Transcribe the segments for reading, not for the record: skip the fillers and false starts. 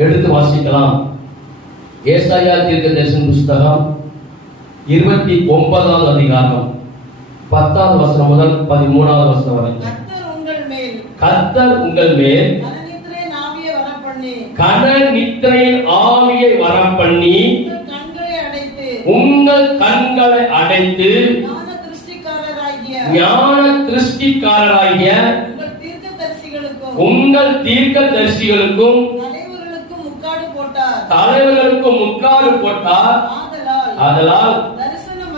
எடுத்து வாசிக்கலாம். ஏசாயா தீர்க்கதரிசன புத்தகம் 29வது அதிகாரம் 10வது வசனம் முதல் 13வது வசனம் வரை. கர்த்தர் உங்கள் மேல் கன நித்திரை ஆவியை வரப்பண்ணி உங்கள் கண்களை அடைத்து ஞான திருஷ்டிக்காரராகிய உங்கள் தீர்க்கதரிசிகளுக்கும் தலைவர்களுக்கும் முக்காடு போட்டார். ஆதலால் தரிசனம்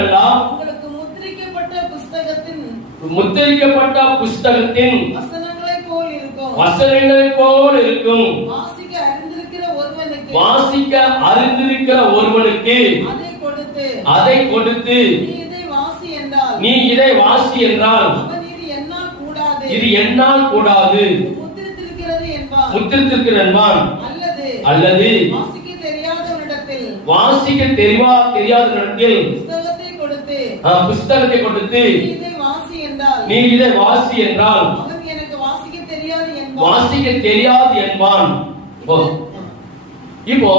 எல்லாம் முத்திரிக்கப்பட்ட புஸ்தகத்தின் வசனங்களைப் போல் இருக்கும். வாசிக்க அறிந்திருக்கிற ஒருவனுக்கு அதை கொடுத்து நீ இதை வாசி என்றால் இது என்னால் கூடாது முத்திரித்திருக்கிறது என்பான். அல்லது வாசிக்க தெரியாதவனிடத்தில் புஸ்தகத்தை கொடுத்து நீ இதை வாசி என்றால் வாசிக்க தெரியாது என்பான். இப்போ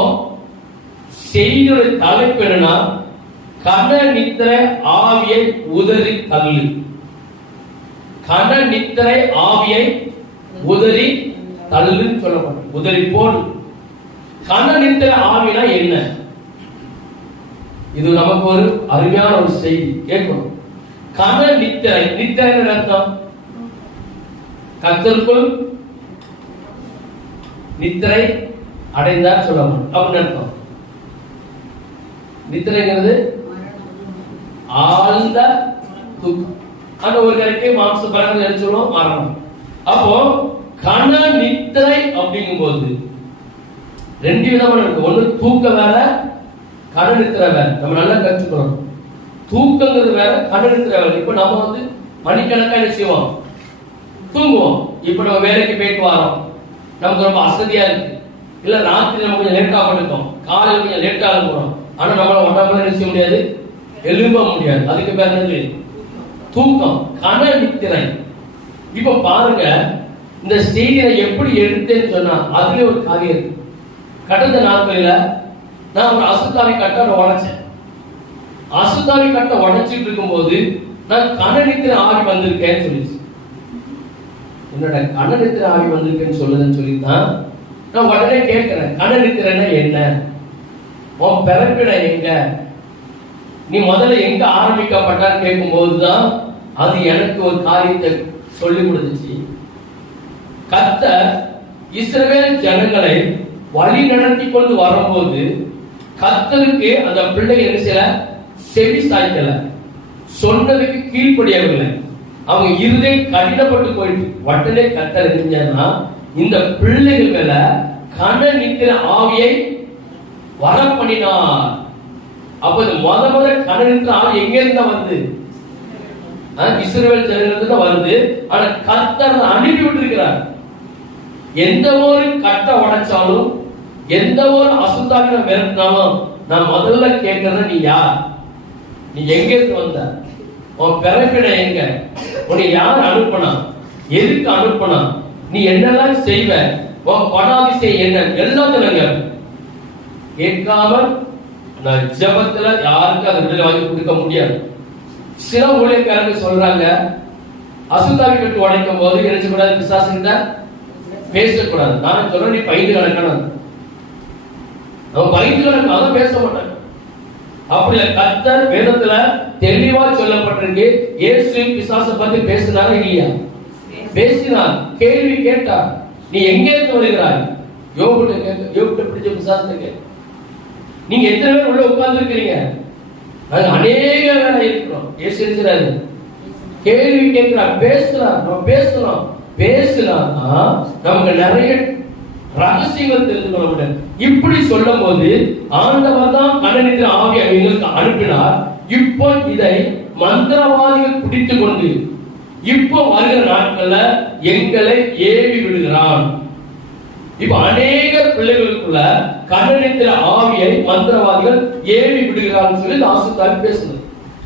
செய்தியோட தலைப்பு என்னன்னா, கன நித்திரை ஆவியை உதறி தள்ளு. கன நித்திரை ஆவியை உதறி தள்ளுன்னு சொல்லப்படும். உதறி போடு. கன நித்திரை ஆவினா என்ன? இது நமக்கு ஒரு அருமையான ஒரு செய்தி கேட்கணும். கன நித்திரை, நித்திரை அர்த்தம் கர்த்தருக்குள் நித்திரை அடைந்தார் சொல்லப்படும் அப்படின்னு அர்த்தம். நித்திரைங்கிறது ஆழ்ந்த தூக்கம். அந்த ஒரு கரைக்கு மாம்ச பலன் நினைச்சோம் மரணம். அப்போ கன நித்திரை அப்படிங்கும் போது ரெண்டு விதமான இருக்கு. ஒண்ணு தூக்க வேற, கன நித்திரை வேற. நம்ம நல்லா கற்றுக்கணும். தூக்கங்கிறது வேற, கன நித்திரை வேற. இப்ப நம்ம மணிக்கணக்கா என்ன செய்வோம்? தூங்குவோம். இப்ப நம்ம வேலைக்கு போயிட்டு வரோம், நமக்கு ரொம்ப அசதியா இருக்கு. இல்ல ராத்திரி நம்ம கொஞ்சம் லேட்டா படுக்கும், காலையில கொஞ்சம் லேட்டா இருக்கிறோம். ஆனா நம்மளால உடம்புல நினைச்ச முடியாது, எழும்ப முடியாது. அதுக்கு பேர் என்னது? தூக்கம், கன நித்திரை. இப்ப பாருங்க, இந்த செய்தியை எப்படி எடுத்தேன்னு சொன்னா அதுல ஒரு காரியம் இருக்கு. கடந்த நாட்களில நான் ஒரு அசுத்தாவி கட்ட உடைச்சேன். அசுத்தாவி கட்ட உடைச்சிட்டு இருக்கும் போது நான் கன நித்திரை ஆவி வந்திருக்கேன்னு சொல்லிச்சு. என்னோட கன நித்திரை ஆவி வந்திருக்கேன்னு சொல்லுதுன்னு சொல்லிதான் நான் உடனே கேட்கிறேன், கன நித்திரைன்னா என்ன? உன் பிறப்பிடம் எங்க? நீ முதல்ல எங்க ஆரம்பிக்கப்பட்டான்னு கேட்கும் போதுதான் அது எனக்கு ஒரு காரியத்தை சொல்லி கொடுத்துச்சு. கர்த்தர் இஸ்ரவேல் ஜனங்களை வழி நடத்தி கொண்டு வரும்போது கர்த்தருக்கு அந்த பிள்ளைகள் சில செவி சாய்க்கல, சொன்னதுக்கு கீழ்ப்படியவில்லை. அவங்க இருதயம் கடினப்பட்டு போயிட்டு உடனே கர்த்தர் செஞ்சா இந்த பிள்ளைகள் மேல கன நித்திரை ஆவியை வரப்பண்ணினார். அப்ப முத கன நித்திரை ஆவி எங்க இருந்தா வருது? இஸ்ரவேல் ஜனங்களுக்கு தான் வருது. ஆனா கர்த்தர் அனுப்பி விட்டிருக்கிறார். எந்த ஒரு கட்ட உடைச்சாலும், எந்த ஒரு அசுத்தாவின விரட்டினாலும் நான் முதல்ல கேட்கறத, நீ யார்? நீ எங்க இருந்து வந்த? உன் பிறப்பிடம் எங்க? உன்னை யார் அனுப்பினா? எதுக்கு அனுப்பினா? நீ என்னெல்லாம் செய்வ? உன் பணாதிசயம் என்ன? எல்லாத்தையும் கேட்காம நான் ஜபத்துல யாருக்கு அதை விடுதலை வாங்கி கொடுக்க முடியாது. சில ஊழியக்காரங்க சொல்றாங்க, அசுத்தாவி கட்டு உடைக்கும் போது நினைச்ச கூடாது, பிசாசுகிட்ட பேசக்கூடாது. நான் சொல்றேன், நீ பயந்து கிடக்கணும். அவன் பயந்து கிடக்கணும், அதை பேச மாட்டாங்க. அப்படி கர்த்தர் வேதத்துல தெளிவா சொல்லப்பட்டிருக்கு. இயேசு பிசாசை பத்தி பேசினாரா இல்லையா? பேசினார். கேள்வி கேட்டார், நீ எங்க இருந்து வருகிறாய்? யோபுட்ட பிடிச்ச பிசாசத்தை கேட்க. நீங்க எத்தனை பேர் உள்ள உட்கார்ந்து இருக்கிறீங்க? அநேக வேலை இருக்கிறோம். இயேசு இருக்கிறாரு, கேள்வி கேட்கிறார், பேசுறார். நம்ம பேசலாம். பேசினா நமக்கு நிறைய ரகசியங்கள் தெரிந்து கொள்ள முடியும். இப்படி சொல்லும் போது ஆண்டவர் தான் கன நித்திரை ஆவி அவங்களுக்கு அனுப்பினார். இப்போ இதை மந்திரவாதிகள் பிடித்துக் கொண்டு இப்போ வருகிற நாட்கள்ல எங்களை ஏவி விடுகிறான். இப்ப அநேக பிள்ளைகளுக்குள்ள கன நித்திரை ஆவியை மந்திரவாதிகள் ஏவி விடுகிறான்னு சொல்லி ஆசுத்தாவி பேசுது.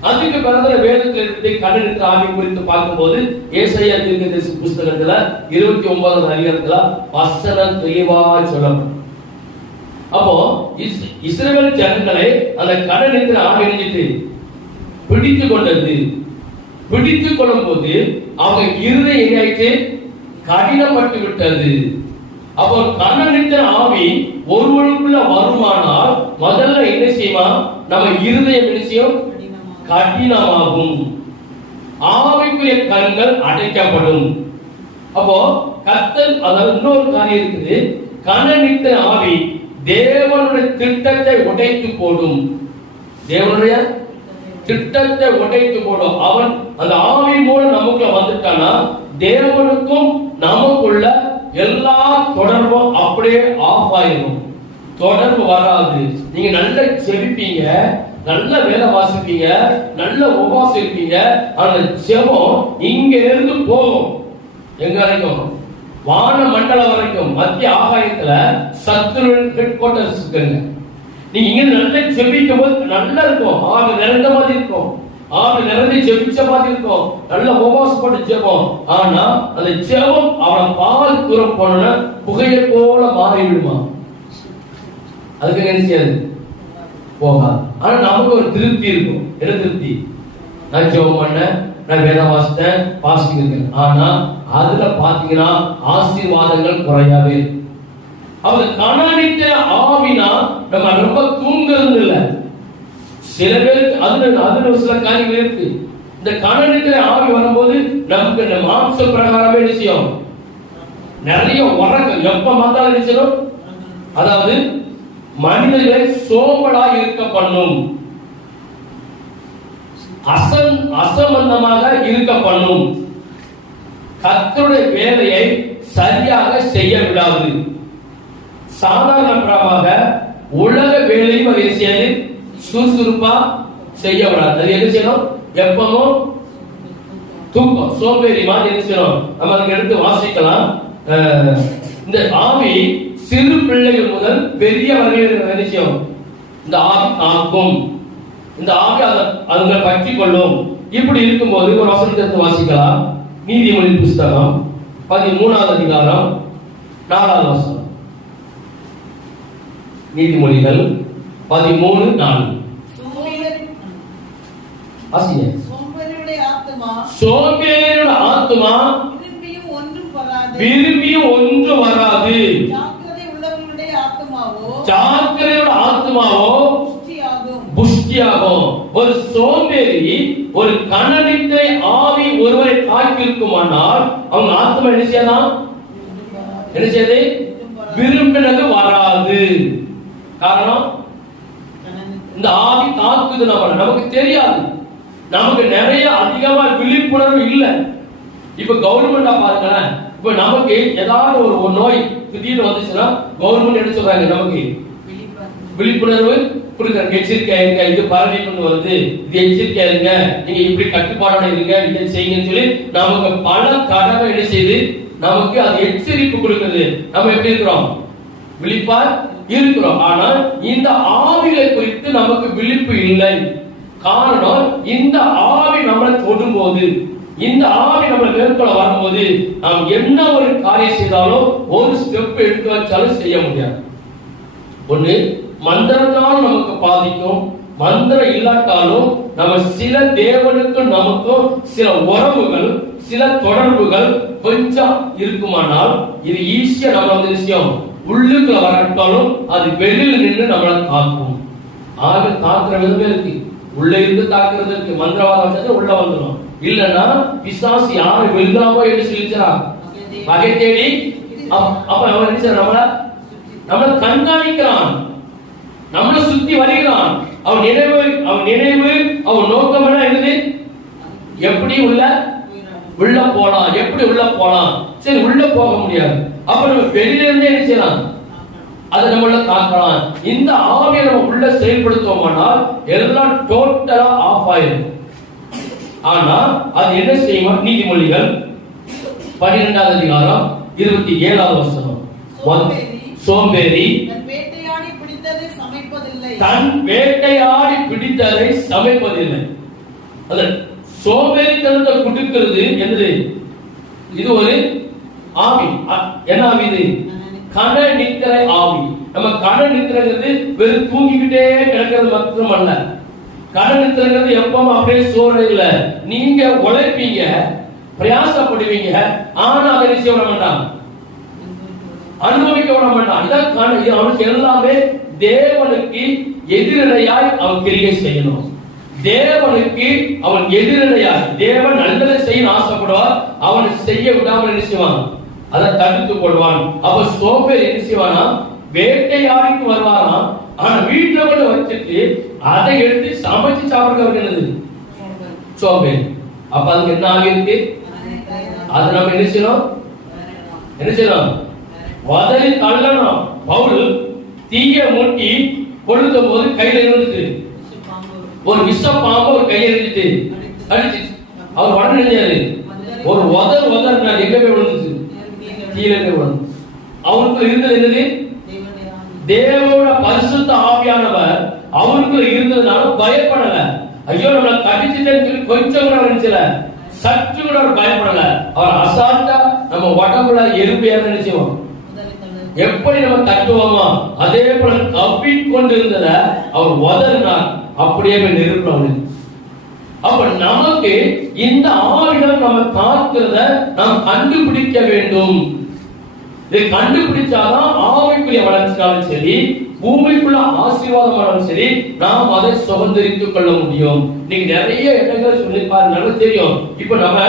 அதுக்கு பிறகு வேதத்தில் கடன் ஆவி குறித்து பார்க்கும்போது ஏசாயா தீர்க்கதரிசி புஸ்தகத்துல 29வது அதிகாரத்துல வசனம் தெளிவா சொல்லப்படும். அப்போ இஸ்ரவேல் ஜனங்களை அந்த கடன் ஆவி நினைத்து பிடித்து கொண்டது. பிடித்துக் கொள்ளும் போது அவங்க இருதயம் என்னாயிற்று? கடினப்பட்டு விட்டது. அப்போ கண்ணனித்த ஆவி ஒருவனுக்குள்ள வருமானால் முதல்ல என்ன செய்யுமா? நம்ம இருதயம் என்ன செய்யும்? கடினமாகும். ஆவிக்குரிய கண்கள் அடைக்கப்படும். அப்போ கர்த்தர், அதாவது இன்னொரு காரியம் இருக்குது, கண்ணனித்த ஆவி தேவனுடைய திட்டத்தை உடைத்து போடும். தேவனுடைய திட்டத்தை உடைத்து போடும். அவன் அந்த ஆவி மூலம் நமக்கு வந்துட்டானா தேவனுக்கும் நமக்குள்ள எல்லா தொடர்பும் அப்படியே ஆஃப் ஆயிடும். தொடர்பு வராது. நீங்க நல்ல செவிப்பீங்க, நல்ல வேலை வாசிப்பீங்க, நல்ல உபவாசம் இருப்பீங்க. அந்த ஜெபம் இங்க இருந்து போகும் எங்க வரைக்கும்? வான மண்டலம் வரைக்கும். மத்திய ஆகாயத்துல சத்துருவின் ஹெட் குவார்டர்ஸ் இருக்குங்க. நீங்க இங்க நல்ல செபிக்கும் போது நல்லா இருக்கும், ஆவி நிறைந்த மாதிரி இருக்கும், ஆவி நிறைந்து ஜெபிச்ச மாதிரி இருக்கும், நல்ல உபவாசப்பட்டு ஜெபம். ஆனா அந்த ஜெபம் அவன் பால் தூரம் போன புகையை போல மாறிவிடுமா? அதுக்கு என்ன செய்யாது? போகாது. ஆனா நமக்கு ஒரு திருப்தி இருக்கும். என்ன திருப்தி? நான் ஜெபம் பண்ணேன், நான் வேத வாசித்தேன், பாசிட்டிவ் இருக்கேன். ஆனா அதுல பாத்தீங்கன்னா ஆசீர்வாதங்கள் குறையாவே. அவர் கணனித்த ஆவினா நம்ம ரொம்ப தூங்குறது இல்ல. சில பேருக்கு அதுல சில காரியங்கள் இருக்கு. இந்த கணனித்த ஆவி வரும்போது நமக்கு இந்த மாம்ச பிரகாரமே நிச்சயம் நிறைய உறக்கம் எப்ப வந்தாலும் நிச்சயம். அதாவது மனிதர்களை சோம்பலா இருக்க பண்ணும், அசம்பந்தமாக இருக்க பண்ணும், கர்த்தருடைய வேலையை சரியாக செய்ய விடாது. சாதாரணமாக உலக வேலையும் அதை செய்யாது, சுறுசுறுப்பா செய்ய விடாது. அது என்ன செய்யணும்? எப்பவும் தூக்கம், சோம்பேறி மாதிரி என்ன செய்யணும்? நம்ம அதுக்கு எடுத்து வாசிக்கலாம். இந்த ஆவி சிறு பிள்ளைகள் முதல் பெரிய வரையில் என்ன செய்யும்? இந்த ஆவி காக்கும், இந்த ஆவி அதுங்களை பற்றி கொள்ளும். இப்படி இருக்கும்போது ஒரு வசனத்தை வாசிக்கலாம். நீதிமொழி புஸ்தகம் 13வது அதிகாரம் 4வது வசனம். நீதிமொழிகள் 13:4. சோம்பேறியுடைய ஆத்துமா விரும்பியும் ஒன்று வராது, ஜாக்கிரதையுடைய ஆத்துமாவோ புஷ்டியாகும். ஒரு சோம்பேறி, ஒரு கணனித்தை ஆவி ஒருவரை தாக்கி இருக்குமானால் அவங்க ஆத்மா என்ன செய்யலாம்? என்ன செய்யுது? விரும்பினது வராது. காரணம் இந்த ஆவி தாக்குது. நமக்கு தெரியாது, நமக்கு நிறைய அதிகமா விழிப்புணர்வு இல்லை. இப்ப கவர்மெண்டா பாருங்களேன், இப்ப நமக்கு ஏதாவது ஒரு நோய் திடீர்னு வந்துச்சுன்னா கவர்மெண்ட் என்ன சொல்றாங்க? நமக்கு விழிப்புணர்வு கொடுக்குறாங்க. எச்சரிக்கையா இருங்க, இது பரவி கொண்டு வருது, இது எச்சரிக்கையா இருங்க, நீங்க இப்படி கட்டுப்பாடோட இருங்க, இதை செய்யுங்கன்னு சொல்லி நமக்கு பல தடவை என்ன செய்யுது? நமக்கு அது எச்சரிப்பு கொடுக்குது. நம்ம எப்படி இருக்கிறோம்? விழிப்பா இருக்கிறோம். ஆனால் இந்த ஆவிகளை குறித்து நமக்கு விழிப்பு இல்லை. காரணம், இந்த ஆவி நம்மளை தொடும்போது, இந்த ஆவி நம்மளை மேற்கொள்ள வரும்போது நாம் என்ன ஒரு காரியம் செய்தாலும் ஒரு ஸ்டெப் எடுத்து வச்சாலும் செய்ய முடியாது. ஒண்ணு மந்திரத்தால் நமக்கு பாதிக்கும், மந்திரம் இல்லாட்டாலும் நம்ம சில தேவனுக்கும் நமக்கும் சில உறவுகள், சில தொடர்புகள் கொஞ்சம் இருக்குமானால் இது ஈஸியா நம்ம விஷயம் உள்ளுக்குள்ள வரட்டாலும் அது வெளியில் நின்று நம்மளை தாக்கும். ஆக தாக்குற விதமே இருக்கு. உள்ள இருந்து தாக்குறது இருக்கு. மந்திரவாதம் உள்ள வந்துடும். இல்லன்னா பிசாசு யாரு வெல்லாமோ என்று சொல்லிச்சா வகை தேடி அப்ப அவன் என்ன நம்மளை கண்காணிக்கிறான், நம்மளை சுத்தி வருகிறான். அவன் நினைவு அவன் நோக்கம் என்ன இருக்குது? எப்படி உள்ள போலாம், எப்படி உள்ள போலாம். சரி, உள்ள போக முடியாது. அப்ப நம்ம வெளியில இருந்தே என்ன செய்யலாம்? அதை நம்மள தாக்கலாம். இந்த ஆவியை நம்ம உள்ள செயல்படுத்துவோம்னால் எல்லாம் டோட்டலா ஆஃப் ஆயிடும். ஆனா அது என்ன செய்யுமா? நீதிமொழிகள் 12வது அதிகாரம் 27வது வசனம். சோம்பேறி தன் வேட்டையாடி பிடித்ததை சமைப்பதில்லை. அந்த சோம்பேறித்தனத்தை கொடுக்கிறது என்று இது ஒரு ஆவி. என்ன ஆவி இது? கன நித்திரை ஆவி. நம்ம கன நித்திரைங்கிறது வெறும் தூங்கிக்கிட்டே கிடக்கிறது மட்டும் அல்ல. கன நித்திரைங்கிறது எப்பவும் அப்படியே சோறு இல்ல. நீங்க உழைப்பீங்க, பிரயாசப்படுவீங்க, ஆனா அதை செய்ய விட மாட்டான், அனுபவிக்க விட மாட்டான். இதான் அவனுக்கு எல்லாமே தேவனுக்கு எதிரடையாய் அவன் கிரியை செய்யணும். தேவனுக்கு அவன் எதிரடையாய், தேவன் நல்லதை செய்ய ஆசைப்படுவார், அவனை செய்ய விடாமல் என்ன செய்வான்? அதை தடுத்துக் கொள்வான். அப்ப சோம்பேறி என்ன செய்வானா? வேட்டையாடிக்கு வருவாராம், ஆனா வீட்டுல கொண்டு வச்சுட்டு அதை எடுத்து சமைச்சு சாப்பிடுறது என்னது? சோம்பேறி. அப்ப அதுக்கு என்ன ஆகிருக்கு? அது நம்ம என்ன செய்யணும்? என்ன செய்யணும்? வதறி தள்ளணும். பவுல் தீய மூட்டி கொளுத்தும் போது கையில இருந்துச்சு ஒரு விஷ பாம்பு ஒரு கையை இருந்துட்டு அடிச்சு அவர் உடனே நினைச்சாரு, ஒரு உதர் எங்க போய் விழுந்துச்சு? கீழே போய் விழுந்து. அவருக்கு இருந்தது என்னது? தேவனோட பரிசுத்த ஆவியானவர் அவருக்கு இருந்ததுனால பயப்படல. ஐயோ நம்மள கடிச்சிட்டேன்னு சொல்லி கொஞ்சம் கூட நினைச்சல, சற்று கூட பயப்படல. அவர் அசால்ட்டா நம்ம உடம்புல எறும்பையா நினைச்சோம். எப்படி நம்ம தட்டுவோமா அதே போல கவ்விக்கொண்டு இருந்தத அவர் உதறினார், அப்படியே நெருப்பு. அப்ப நமக்கு இந்த ஆவிகள் நம்ம தாக்குறத நாம் கண்டுபிடிக்க வேண்டும். இதை கண்டுபிடிச்சாதான் ஆவிக்குரிய வளர்ச்சியாலும் சரி, பூமிக்குள்ள ஆசீர்வாதமானாலும் சரி, நாம் அதை சுதந்திரித்துக் கொள்ள முடியும். நீங்க நிறைய இடங்கள் சொல்லி பாருங்க, நல்லா தெரியும். இப்ப நம்ம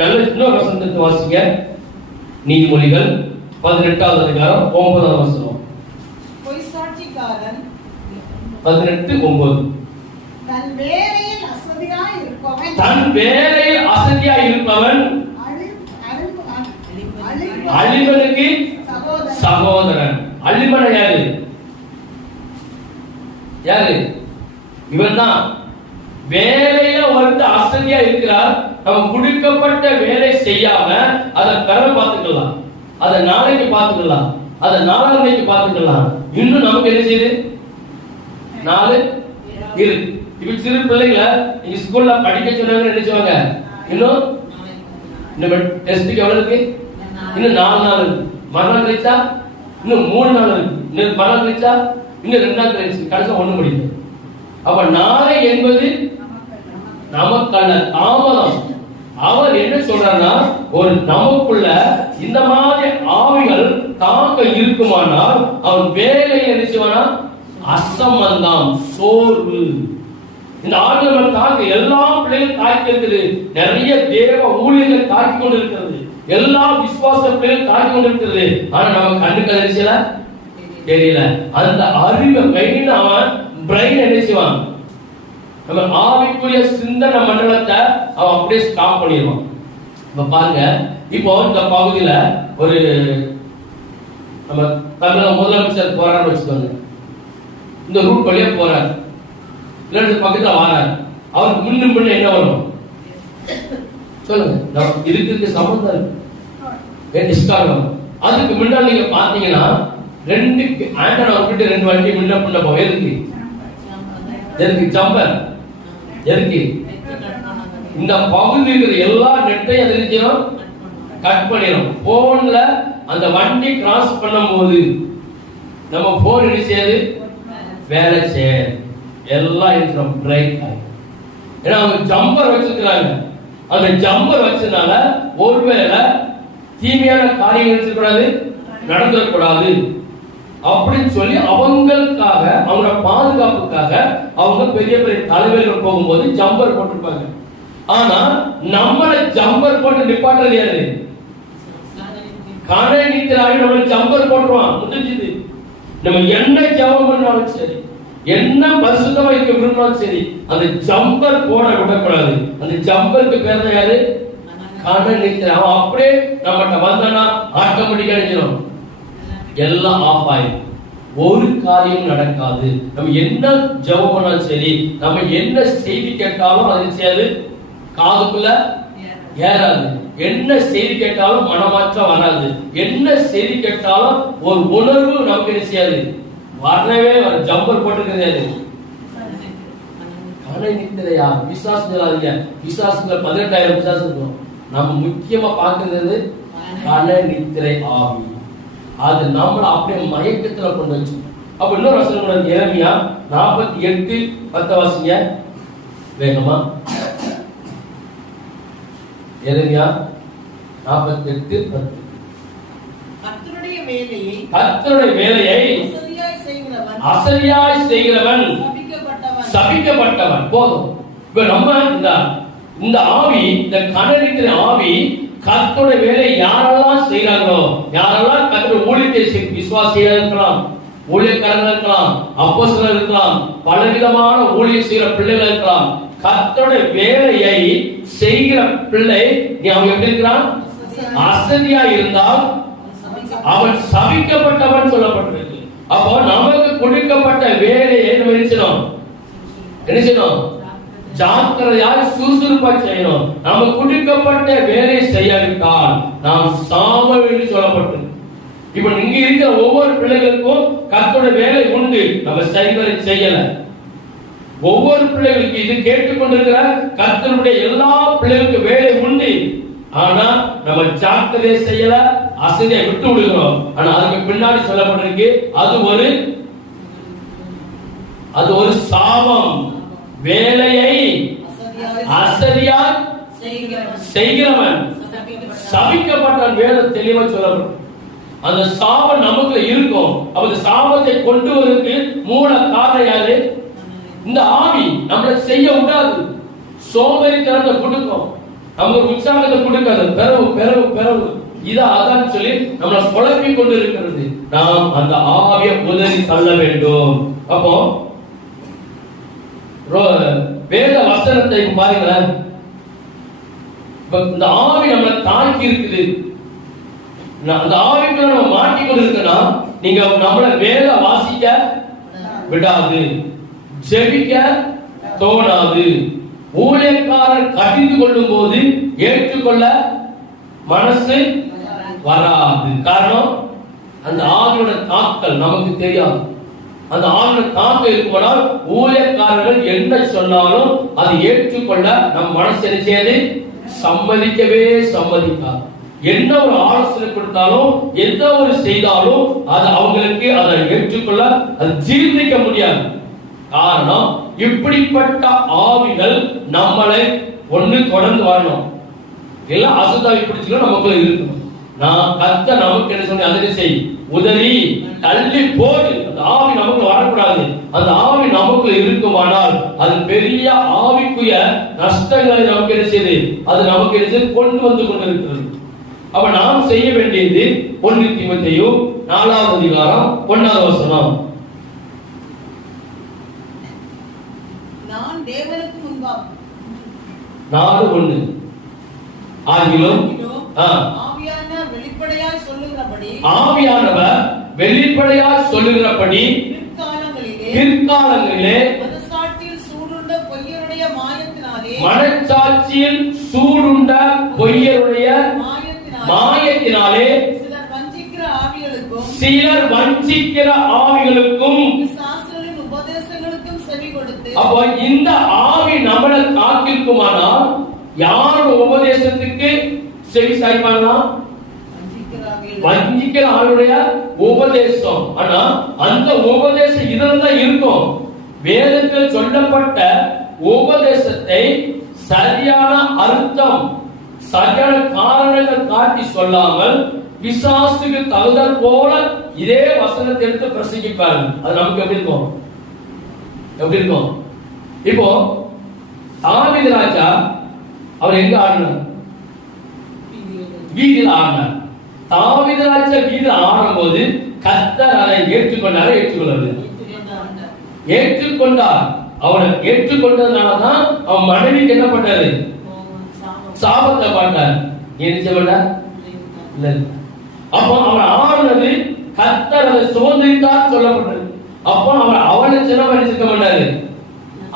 நல்ல இன்னொரு வசனத்தை வாசிங்க. நீதிமொழிகள் 18வது அதிகாரம் 9வது வசனம். பொய் சாட்சிக்காரன் 18:9. தன் வேலையில் அசதியாய் இருப்பவன், தன் வேலையில் அசதியாய் இருப்பவன் அழிவனுக்கு சகோதரன். அழிவன யாரு? யாரு? இவன் தான். வேலையில வந்து அசதியா இருக்கிறார். அவன் குடிக்கப்பட்ட வேலை செய்யாம அதை பெற பார்த்துக்கலாம், அதை நாளைக்கு பார்த்துக்கலாம், அதை நாளைக்கு பார்த்துக்கலாம். இன்னும் நமக்கு என்ன செய்யுது? நாலு இருக்கு. இப்ப சிறு பிள்ளைகளை நீங்க ஸ்கூல்ல படிக்க சொன்னாங்க என்ன செய்வாங்க? இன்னும் டெஸ்டுக்கு எவ்வளவு இருக்கு? இன்னும் 4 நாள் இருக்கு. மறுநாள் கழிச்சா இன்னும் 3 நாள் இருக்கு. இன்னும் மறுநாள் கழிச்சா இன்னும் 2 நாள் கழிச்சு கடைசி 1 முடியுது. அப்ப நாளை என்பது நமக்கான தாமதம். அவர் என்ன சொல்றாருன்னா, ஒரு நமக்குள்ள இந்த மாதிரி ஆவிகள் தாக்க இருக்குமானால் அவன் வேலையை என்ன செய்வானா? அசம்பந்தம், சோர்வு. இந்த ஆவிகள் தாக்க எல்லா பிள்ளைகளும் தாக்கி இருக்குது. நிறைய தேவ ஊழியர்கள் தாக்கி கொண்டிருக்கிறது, எல்லா விசுவாச பிள்ளைகள் தாக்கி கொண்டிருக்கிறது. ஆனா நம்ம கண்ணுக்கு அதிர்ச்சியில தெரியல. அந்த அறிவை மெயின் அவன் பிரெயின் என்ன செய்வான்? நம்ம ஆவிக்குரிய சிந்தனை மண்டலத்தை அவன் அப்படியே ஸ்டாப் பண்ணிடுவான். இப்ப பாருங்க, இப்போ இந்த பகுதியில ஒரு நம்ம தமிழக முதலமைச்சர் போறான்னு வச்சுக்கோங்க. இந்த ரூட் வழியா போறார், இல்ல பக்கத்துல வாரார். அவருக்கு முன்னும் முன்ன என்ன வரும் சொல்லுங்க? இதுக்கு சம்பந்தம் வரும். அதுக்கு முன்னாடி நீங்க பாத்தீங்கன்னா 2 ஆண்டனா விட்டு 2 வண்டி முன்ன பின்ன போகும். எதுக்கு ஜம்பர்? எதுக்கு? இந்த பகுதியில் எல்லா நெட்டையும் அதிர்ச்சியும் கட் பண்ணிடும். போன்ல அந்த வண்டி கிராஸ் பண்ணும் போது நம்ம போன் என்ன செய்யாது? வேலை செய்ய எல்லாம் பிரேக் ஆகும். ஏன்னா அவங்க ஜம்பர் வச்சிருக்கிறாங்க. அந்த ஜம்பர் வச்சதுனால ஒருவேளை தீமையான காரியங்கள் இருக்கக்கூடாது, நடந்துடக்கூடாது அப்படின்னு சொல்லி அவங்களுக்காக, அவங்களோட பாதுகாப்புக்காக அவங்க பெரிய பெரிய தலைவர்கள் போகும்போது ஜம்பர் போட்டிருப்பாங்க. ஆனா நம்மள ஜம்பர் போட்டு நிப்பாட்டுறது யாரு? காண நிற்கிறாங்க. நம்ம ஜம்பர் போட்டுருவான், முடிஞ்சது. நம்ம என்ன ஜபம் பண்ணாலும் சரி, என்ன பரிசுத்தமா இருக்க விரும்பினாலும் சரி, அந்த ஜம்பர் போட விடக்கூடாது. அந்த ஜம்பருக்கு பேர் தான் யாரு? காண நிற்கிறான். அவன் அப்படியே நம்மகிட்ட வந்தானா ஆட்டோமேட்டிக்கா நினைக்கிறோம், எல்லாம் ஆஃப் ஆயிடும், ஒரு காரியம் நடக்காது. நம்ம என்ன ஜெபம் பண்ணாலும் சரி, நம்ம என்ன செய்தி கேட்டாலும் அது செய்யாது, காதுக்குள்ள ஏறாது. என்ன செய்தி கேட்டாலும் மனமாற்றம் வராது. என்ன செய்தி கேட்டாலும் ஒரு உணர்வு நமக்கு என்ன செய்யாது, வரவே வர. ஜம்பர் போட்டுக்கிறது கண்ணை நித்திரையா விசுவாசம் சொல்லாதீங்க. விசுவாசங்கள் 18,000 விசுவாசம் இருக்கும். நம்ம முக்கியமா பார்க்கிறது கண்ணை நித்திரை ஆவி. அது நம்மள அப்படியே மயக்கத்துல கொண்டு வச்சு. அப்ப இன்னொரு வசனம் கூட எரேமியா 48:10 வாசிங்க வேகமா. எரேமியா 48:10. கர்த்தருடைய வேலையை அசதியாய் செய்கிறவன் சபிக்கப்பட்டவன். போதும். இப்ப நம்ம இந்த ஆவி, இந்த கண்ணனிக்கிற ஆவி கர்த்தருடைய வேலை யாரெல்லாம் செய்யறாங்களோ, யாரெல்லாம் கர்த்தருடைய ஊழியத்தை விசுவாசியா இருக்கலாம், ஊழியக்காரர்கள் இருக்கலாம், அப்போஸ்தலர்கள் இருக்கலாம், பலவிதமான ஊழியம் செய்கிற பிள்ளைகள் இருக்கலாம். கர்த்தருடைய வேலையை செய்கிற பிள்ளை அவன் எப்படி இருக்கிறான்? அசதியா இருந்தால் அவன் சபிக்கப்பட்டவன் சொல்லப்பட்டிருக்கு. அப்போ நமக்கு கொடுக்கப்பட்ட வேலையை நம்ம என்ன செய்யணும்? ஜாக்கிரதையாக சுறுசுறுப்பா செய்யணும். நமக்கு கொடுக்கப்பட்ட வேலையை செய்யாவிட்டால் நாம் சாவ என்று சொல்லப்பட்டிருக்கு. இப்ப இங்க இருக்கிற ஒவ்வொரு பிள்ளைகளுக்கும் கர்த்தருடைய வேலை உண்டு. நம்ம சரிவரை செய்யல. ஒவ்வொரு பிள்ளைகளுக்கு இது கேட்டுக்கொண்டிருக்கிற கர்த்தருடைய எல்லா பிள்ளைகளுக்கும் வேலை உண்டு. ஆனா நம்ம ஜாக்கிரதை செய்யல, அசதியை விட்டு விடுகிறோம். ஆனா அதுக்கு பின்னாடி சொல்லப்பட்டிருக்கு அது ஒரு சாபம். வேலையை அசதியா செய்கிறவன் சபிக்கப்பட்டான். வேதம் தெளிவா சொல்லப்படும். அந்த சாபம் நமக்குள்ள இருக்கும். அந்த சாபத்தை கொண்டு வருவதற்கு மூல காரணம் யாரு? இந்த ஆவி நம்மளை செய்ய விடாது. சோம்பேறித்தனத்தை கொடுக்கும், நமக்கு உற்சாகத்தை கொடுக்காது. பெறவு இதை அதான் சொல்லி நம்மளை குழப்பி கொண்டு இருக்கிறது. நாம் அந்த ஆவியை உதறி தள்ள வேண்டும். அப்போ வேத வசனத்தை பாருங்களேன். இந்த ஆவி நம்மளை தாக்கி இருக்குது. அந்த ஆவிக்குள்ள நம்ம மாட்டிக்கொண்டு இருக்கனா, நீங்க நம்மள வேத வாசிக்க விடாது, ஜெபிக்க தோணாது, ஊழியக்காரர் கடிந்து கொள்ளும் போது ஏற்றுக்கொள்ள மனசு வராது. காரணம் அந்த ஆவியோட தாக்கல் நமக்கு தெரியாது. அந்த ஆவியோட தாக்கல் இருக்குமானால் ஊழியக்காரர்கள் என்ன சொன்னாலும் அதை ஏற்றுக்கொள்ள நம் மனசு என்ன செய்யாது? சம்மதிக்கவே சம்மதிக்காது. என்ன ஒரு ஆலோசனை கொடுத்தாலும், எந்த ஒரு செய்தாலும் அது அவங்களுக்கு அதை ஏற்றுக்கொள்ள, அது ஜீர்ணிக்க முடியாது. காரணம் இப்படிப்பட்ட ஆவிகள் நம்மளை ஒண்ணு தொடர்ந்து வரணும். எல்லாம் அசுத்தாவி பிடிச்சுக்கணும் நமக்குள்ள இருக்கணும். நான் கர்த்தர் நமக்கு என்ன சொன்ன அதை செய், உதறி தள்ளி போடு. அந்த ஆவி நமக்கு வரக்கூடாது. அந்த ஆவி நமக்குள்ள இருக்குமானால் அது பெரிய ஆவிக்குரிய நஷ்டங்களை நமக்கு என்ன செய்யுது? அது நமக்கு என்ன செய்து கொண்டு வந்து கொண்டிருக்கிறது. அப்ப நாம் செய்ய வேண்டியது 1 தீமோத்தேயு 4ஆம் அதிகாரம் 1ஆம் வசனம். நான் தேவனுக்கு முன்பாக 4:1 ஆகிலும் ஆவியானவர் வெளிப்படையாய் சொல்லுகிறபடி பிற்காலங்களிலே மனச்சாட்சியில் சூடுண்ட பொய்யருடைய மாயத்தினாலே சிலர் வஞ்சிக்கிற ஆவிகளுக்கும் அப்போ இந்த ஆவி நம்மளை காக்கிருக்குமானால் யாரோட உபதேசத்துக்கு செவி சாய்ப்பாங்கன்னா வஞ்சிக்கிற ஆளுடைய உபதேசம். ஆனா அந்த உபதேசம் இதுல தான் இருக்கும். வேதத்தில் சொல்லப்பட்ட உபதேசத்தை சரியான அர்த்தம், சரியான காரணங்கள் காட்டி சொல்லாமல் விசுவாசுக்கு தகுதல் போல இதே வசனத்தை எடுத்து பிரசங்கிப்பாரு. அது நமக்கு எப்படி இருக்கும்? இப்போ தாவீது ராஜா அவர் எங்க ஆடினார்? வீதியில் ஆடினார். தாவீது ராஜா வீதியில் ஆடும் போது கர்த்தர் அதை ஏற்றுக்கொண்டார். அவனை ஏற்றுக்கொண்டதுனாலதான் அவன் மனைவிக்கு என்ன பண்ணாரு? சாபத்தை பாட்டார். அப்போ அவன் ஆடுனது கர்த்தர் அதை சுதந்திரித்தார் சொல்லப்பட்டது. அப்போ அவன் அவனை சிறப்படிச்சிருக்க மாட்டாரு,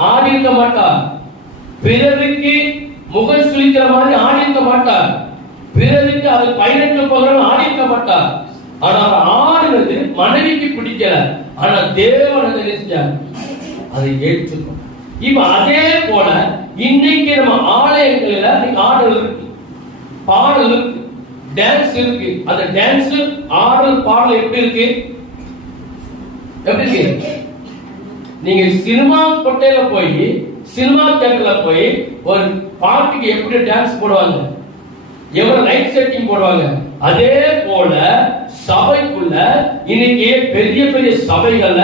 ஆடி இருக்க மாட்டார். பிறருக்கு முகம் சுளிக்கிற மாதிரி ஆடி இருக்க மாட்டார். பிறருக்கு அதை பயனற்ற போகிறவன் ஆடி இருக்க மாட்டார். ஆனா அவன் ஆடுனது மனைவிக்கு பிடிக்கல. ஆனா தேவன் அதை ஏற்றுக்கொண்டார். இப்ப அதே போல இன்னைக்கு நம்ம ஆலயங்களில் ஆடல் இருக்கு, பாடல் இருக்கு, டான்ஸ் இருக்கு. அந்த டான்ஸ், ஆடல், பாடல் எப்படி இருக்கு? எப்படி இருக்கு? நீங்க சினிமா கொட்டையில போய், சினிமா தியேட்டர்ல போய் ஒரு பாட்டுக்கு எப்படி டான்ஸ் போடுவாங்க, எவ்வளவு லைட் செட்டிங் போடுவாங்க. அதே போல சபைக்குள்ள இன்னைக்கு பெரிய பெரிய சபைகள்ல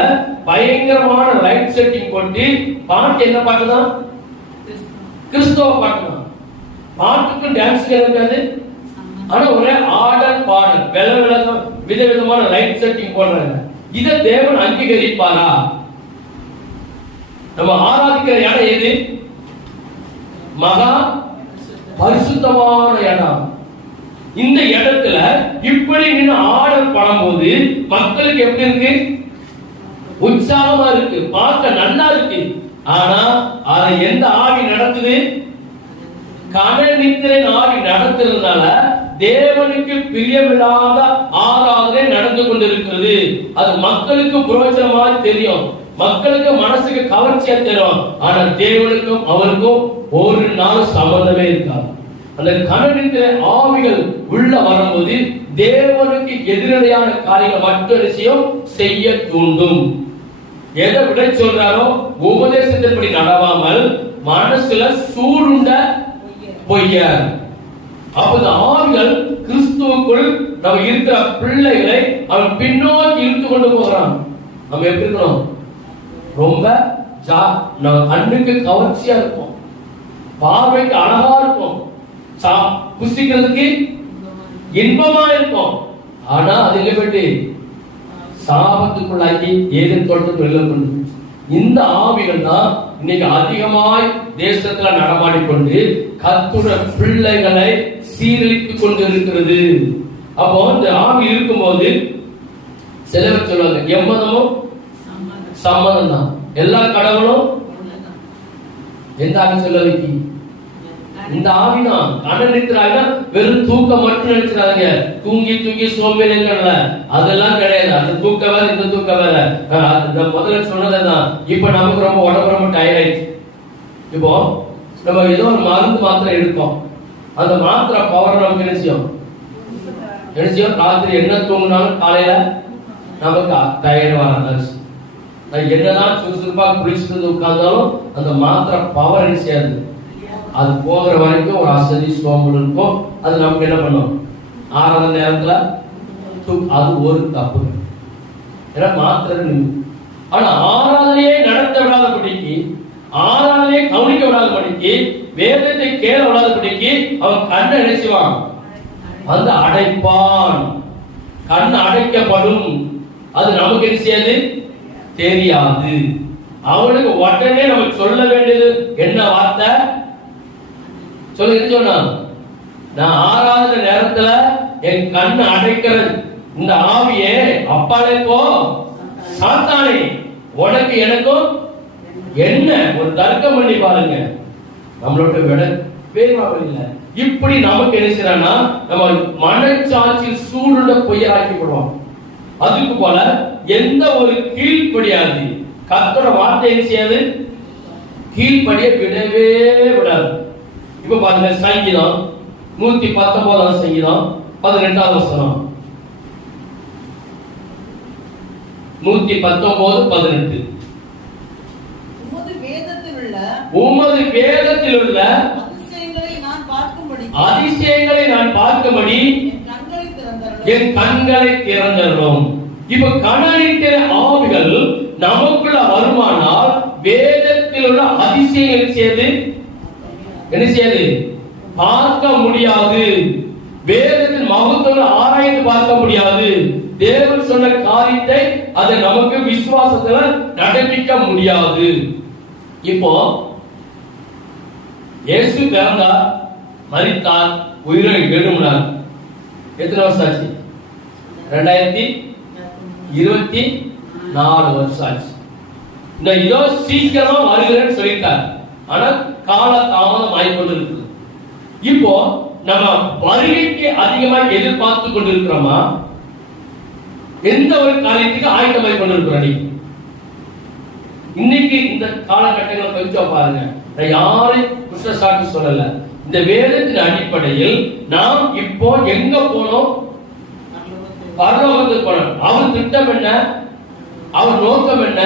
பயங்கரமான லைட் செட்டிங் போட்டு பாட்டு என்ன பாட்டு தான்? கிறிஸ்தவ பாட்டு தான். பாட்டுக்கும் டான்ஸுக்கு இருக்காது. ஆனா ஒரே ஆடல் பாடல், விதவிதமான லைட் செட்டிங் போடுறாங்க. இதை தேவன் அங்கீகரிப்பாரா? நம்ம ஆராதிக்கிற இடம் எது? மகா பரிசுத்தமான இடம். இந்த இடத்துல இப்படி நின்று ஆடல் பாடும்போது மக்களுக்கு எப்படி இருக்கு? உற்சாகமா இருக்கு, பார்க்க நல்லா இருக்கு. ஆனா அதை எந்த ஆவி நடத்துது? கனநித்திரை ஆவி நடத்துறதுனால தேவனுக்கு பிரியமில்லாத ஆராதனை நடந்து கொண்டிருக்கிறது. அது மக்களுக்கு பிரயோஜனமா தெரியும், மக்களுக்கு மனசுக்கு கவர்ச்சியா தெரியும். ஆனா தேவனுக்கும் அவருக்கும் ஒரு நாள் சம்பந்தமே இருக்காது. அந்த கனநித்திரை ஆவிகள் உள்ள வரும்போது தேவனுக்கு எதிரடையான காரியங்கள் மட்டும் செய்ய தூண்டும். எதை விட சொல்றாரோ உபதேசத்தின்படி நடவாமல் மனசுல சூடுண்ட பொய்யர். அப்ப ஆவிகள் கிறிஸ்துவுக்குள் நம்ம இருக்கிற பிள்ளைகளை அவன் பின்னோக்கி இழுத்து கொண்டு போகிறான். நம்ம எப்படி இருக்கிறோம்? ரொம்ப நம்ம கண்ணுக்கு கவர்ச்சியா இருக்கும், பார்வைக்கு அழகா இருக்கும், புசிக்கிறதுக்கு இன்பமா இருக்கும். ஆனா அது எங்க போயிட்டு சாபத்துக்குள்ளாக்கி எதிர்கொண்டு வெளில கொண்டு. இந்த ஆவிகள் தான் இன்னைக்கு அதிகமாய் தேசத்துல நடமாடிக்கொண்டு கர்த்தருடைய பிள்ளைகளை சீரழித்துக் கொண்டு இருக்கிறது. அப்போ இந்த ஆவி இருக்கும்போது சிலவர் சொல்லுவாங்க, எம்மதமும் சம்மதம் தான், எல்லா கடவுளும் எந்த ஆவி சொல்ல வைக்கி? இந்த ஆவிதான். கனநித்திராக வெறும் தூக்கம் மட்டும் நினைச்சிடாதீங்க. தூங்கி தூங்கி சோம்பேறிங்கல்ல, அதெல்லாம் கிடையாது. அது தூக்க வேலை, இந்த தூக்க வேலை. முதல்ல சொன்னதுதான். இப்ப நமக்கு ரொம்ப உடம்பு ரொம்ப டயர்ட் ஆயிடுச்சு. இப்போ நம்ம ஏதோ ஒரு மருந்து மாத்திரை எடுப்போம், அந்த மாத்திரை பவர் நமக்கு என்ன செய்யும்? ராத்திரி என்ன தூங்கினாலும் காலையில நமக்கு டயர்டு வராது. என்னதான் சுறுசுறுப்பா குளிச்சுட்டு உட்கார்ந்தாலும் அந்த மாத்திரை பவர் என்ன செய்யாது. அது போகிற வரைக்கும் ஒரு அசதி சோம்பல் இருக்கும். அது நமக்கு என்ன பண்ணும்? ஆறாவது நேரத்துல அது ஒரு தப்பு. ஏன்னா மாத்திரை. ஆனா ஆராதனையே நடத்த விடாதபடிக்கு, ஆராதனையே கவனிக்க விடாதபடிக்கு, வேதத்தை கேள விடாதபடிக்கு அவன் கண்ணை நினைச்சுவான், வந்து அடைப்பான். கண் அடைக்கப்படும். அது நமக்கு என்ன செய்யாது? தெரியாது. அவனுக்கு உடனே நமக்கு சொல்ல வேண்டியது என்ன வார்த்தை? சொன்னா, நான் ஆராதனை நேரத்துல என் கண்ணு அடைக்கிற இந்த ஆவியே அப்பாலே போ, சாத்தானே உனக்கு எனக்கும் என்ன? ஒரு தர்க்கம் பண்ணி பாருங்க. நம்மளோட விட வேறுபாடு இல்லை. இப்படி நமக்கு என்ன செய்யறா, நம்ம மனச்சாட்சியில் சூடுள்ள பொய்யராக்கி விடுவோம். அதுக்கு போல எந்த ஒரு கீழ்ப்படியாது கர்த்தரோட வார்த்தை என்ன செய்யாது? கீழ்ப்படிய விடவே விடாது. இப்ப பாருங்க, சங்கீதம் 119 சங்கீதம் 18வது வசனம். 119:18. உமது வேதத்தில் உள்ள அதிசயங்களை நான் பார்க்கும்படி என் கண்களை திறந்தருளும். இப்ப கனநித்திர ஆவிகள் நமக்குள்ள வருமானால் வேதத்தில் உள்ள அதிசயங்கள் செய்து என்ன செய்யாது? பார்க்க முடியாது. வேதத்தின் மகத்துவம் ஆராய்ந்து பார்க்க முடியாது. தேவன் சொன்ன காரியத்தை அதை நமக்கு விசுவாசத்துல நடப்பிக்க முடியாது. இப்போ இயேசு பிறந்தார், மரித்தார், உயிரை எழும்பினார். எத்தனை வருஷம் ஆச்சு? 2024 வருஷம் ஆச்சு. இந்த இதோ சீக்கிரமா வருகிறேன்னு சொல்லிட்டார். ஆனா கால தாமதம் ஆகிக்கொண்டு இருக்குது. இப்போ நம்ம வருகைக்கு அதிகமாக எதிர்பார்த்து கொண்டிருக்கிறோமா? எந்த ஒரு காரியத்துக்கு ஆயத்தமாய் கொண்டிருக்கிறோம்? இன்னைக்கு இந்த காலகட்டங்களை கொஞ்சம் பாருங்க, நான் யாரையும் குற்றச்சாட்டு சொல்லல. இந்த வேதத்தின் அடிப்படையில் நாம் இப்போ எங்க போனோம்? பரலோகத்துக்கு போனோம். அவர் திட்டம் என்ன? அவர் நோக்கம் என்ன?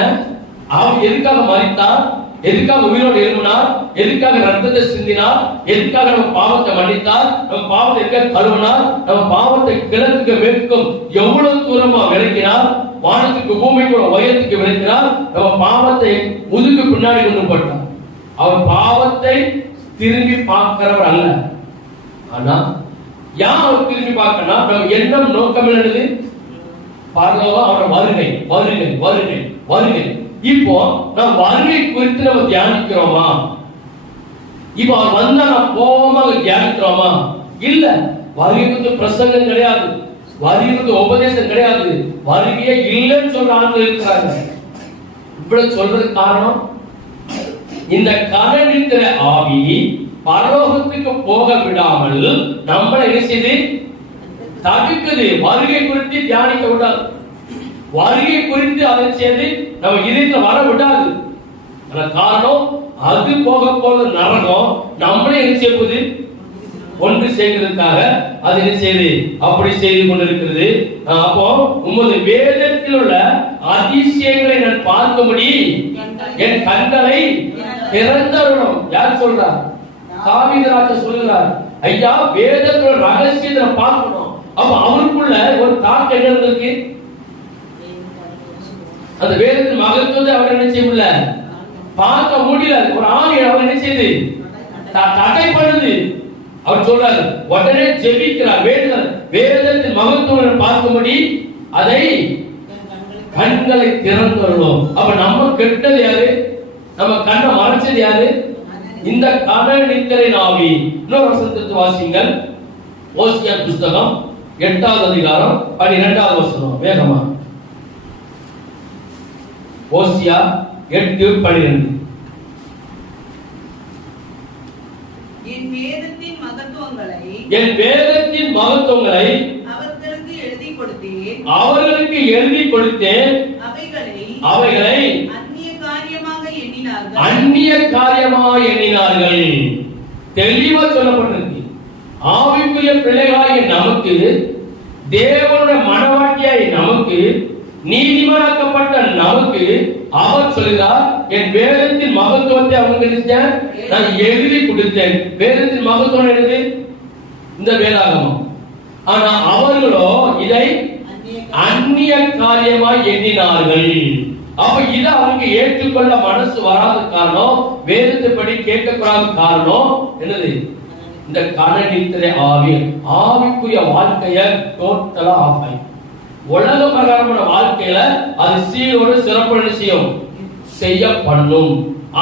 அவர் எதுக்காக மரித்தார்? எதுக்காக உயிரோடு எழுப்பினார்? எதுக்காக ரத்தத்தை சிந்தினார்? எதுக்காக நம்ம பாவத்தை மன்னித்தார்? நம்ம பாவத்தை எதுக்காக கழுவினார்? நம்ம பாவத்தை கிழக்கு மேற்கும் எவ்வளவு தூரமா விளக்கினார்? வானத்துக்கு பூமிக்கு உயரத்துக்கு விளக்கினார். நம்ம பாவத்தை முதுகு பின்னாடி கொண்டு போட்டார். அவர் பாவத்தை திரும்பி பார்க்கிறவர் அல்ல. ஆனா யார் அவர் திரும்பி பார்க்கணும்? நம்ம எண்ணம் நோக்கம் என்னது? பரலோகம், அவரோட வருகை வருகை வருகை வருகை. இப்போ நாம் வருகை குறித்து நம்ம தியானிக்கிறோமா? இப்போ அவர் வந்தா நாம் போவோமா தியானிக்கிறோமா? இல்ல. வருகை குறித்து பிரசங்கம் கிடையாது, வருகை குறித்து உபதேசம் கிடையாது, வருகையே இல்லைன்னு சொல்ற ஆட்கள் இருக்கிறாங்க. இப்படி சொல்றது காரணம், இந்த கனநித்திர ஆவி பரலோகத்துக்கு போக விடாமல் நம்மளை என்ன செய்து தடுக்குது. வருகை குறித்து தியானிக்க விடாது, வருகை குறித்து அதை செய்து நம்ம இதயத்தில் வர விடாது. காரணம், அது போக போக நரகம் நம்மளே என்ன செய்வது? ஒன்று செய்வதற்காக அது என்ன செய்து அப்படி செய்து கொண்டிருக்கிறது. அப்போ உமது வேதத்தில் உள்ள அதிசயங்களை நான் பார்க்கும்படி என் கண்களை திறந்தருளும். யார் சொல்றார்? தாவீது ராஜா சொல்லுகிறார், ஐயா வேதத்தோட ரகசியத்தை பார்க்கணும். அப்ப அவருக்குள்ள ஒரு தாக்கம் என்ன இருந்திருக்கு? அந்த வேதத்தின் மகத்துவத்தை அவர் என்ன செய்ய முடியல, பார்க்க முடியல. ஒரு ஆணி அவர் என்ன செய்யுது? தடை பண்ணுது. அவர் சொல்றாரு, உடனே ஜெபிக்கிறார், வேதத்தின் மகத்துவம் பார்க்கும்படி அதை கண்களை திறந்துள்ளோம். அப்ப நம்ம கெட்டது யாரு? நம்ம கண்ணை மறைச்சது யாரு? இந்த கனநித்திரை ஆவி. இன்னொரு வசனத்தை வாசிங்கள். ஓசியா புஸ்தகம் 8வது அதிகாரம் 12வது வசனம் வேகமா. ஓசியா 8:12. என் வேதத்தின் மகத்துவங்களை அவர்களுக்கு எழுதி கொடுத்தேன். அவைகளை அந்நிய காரியமாக எண்ணினார்கள். தெளிவா சொல்லப்பட்டிருக்கு. ஆவிக்குரிய பிள்ளைகளாகிய நமக்கு, தேவனுடைய மனவாட்டியாய் நமக்கு, நீதிமானாக்கப்பட்ட நமக்கு அவர் சொல்கிறார், என் வேதத்தின் மகத்துவத்தை அவங்க நான் எழுதி கொடுத்தேன். வேதத்தின் மகத்துவம் என்னது? இந்த வேதாகமம். ஆனா அவர்களோ இதை அந்நிய காரியமாய் எண்ணினார்கள். அப்ப இதை அவங்க ஏற்றுக்கொள்ள மனசு வராத காரணம், வேதத்தை படி கேட்கக்கூடாத காரணம் என்னது? இந்த கனநித்திரை ஆவி. ஆவிக்குரிய வாழ்க்கைய டோட்டலா ஆஃப் ஆகி உலக பிரகாரமான வாழ்க்கையில அது சீரோடு சிறப்பு செய்யும், செய்ய பண்ணும்.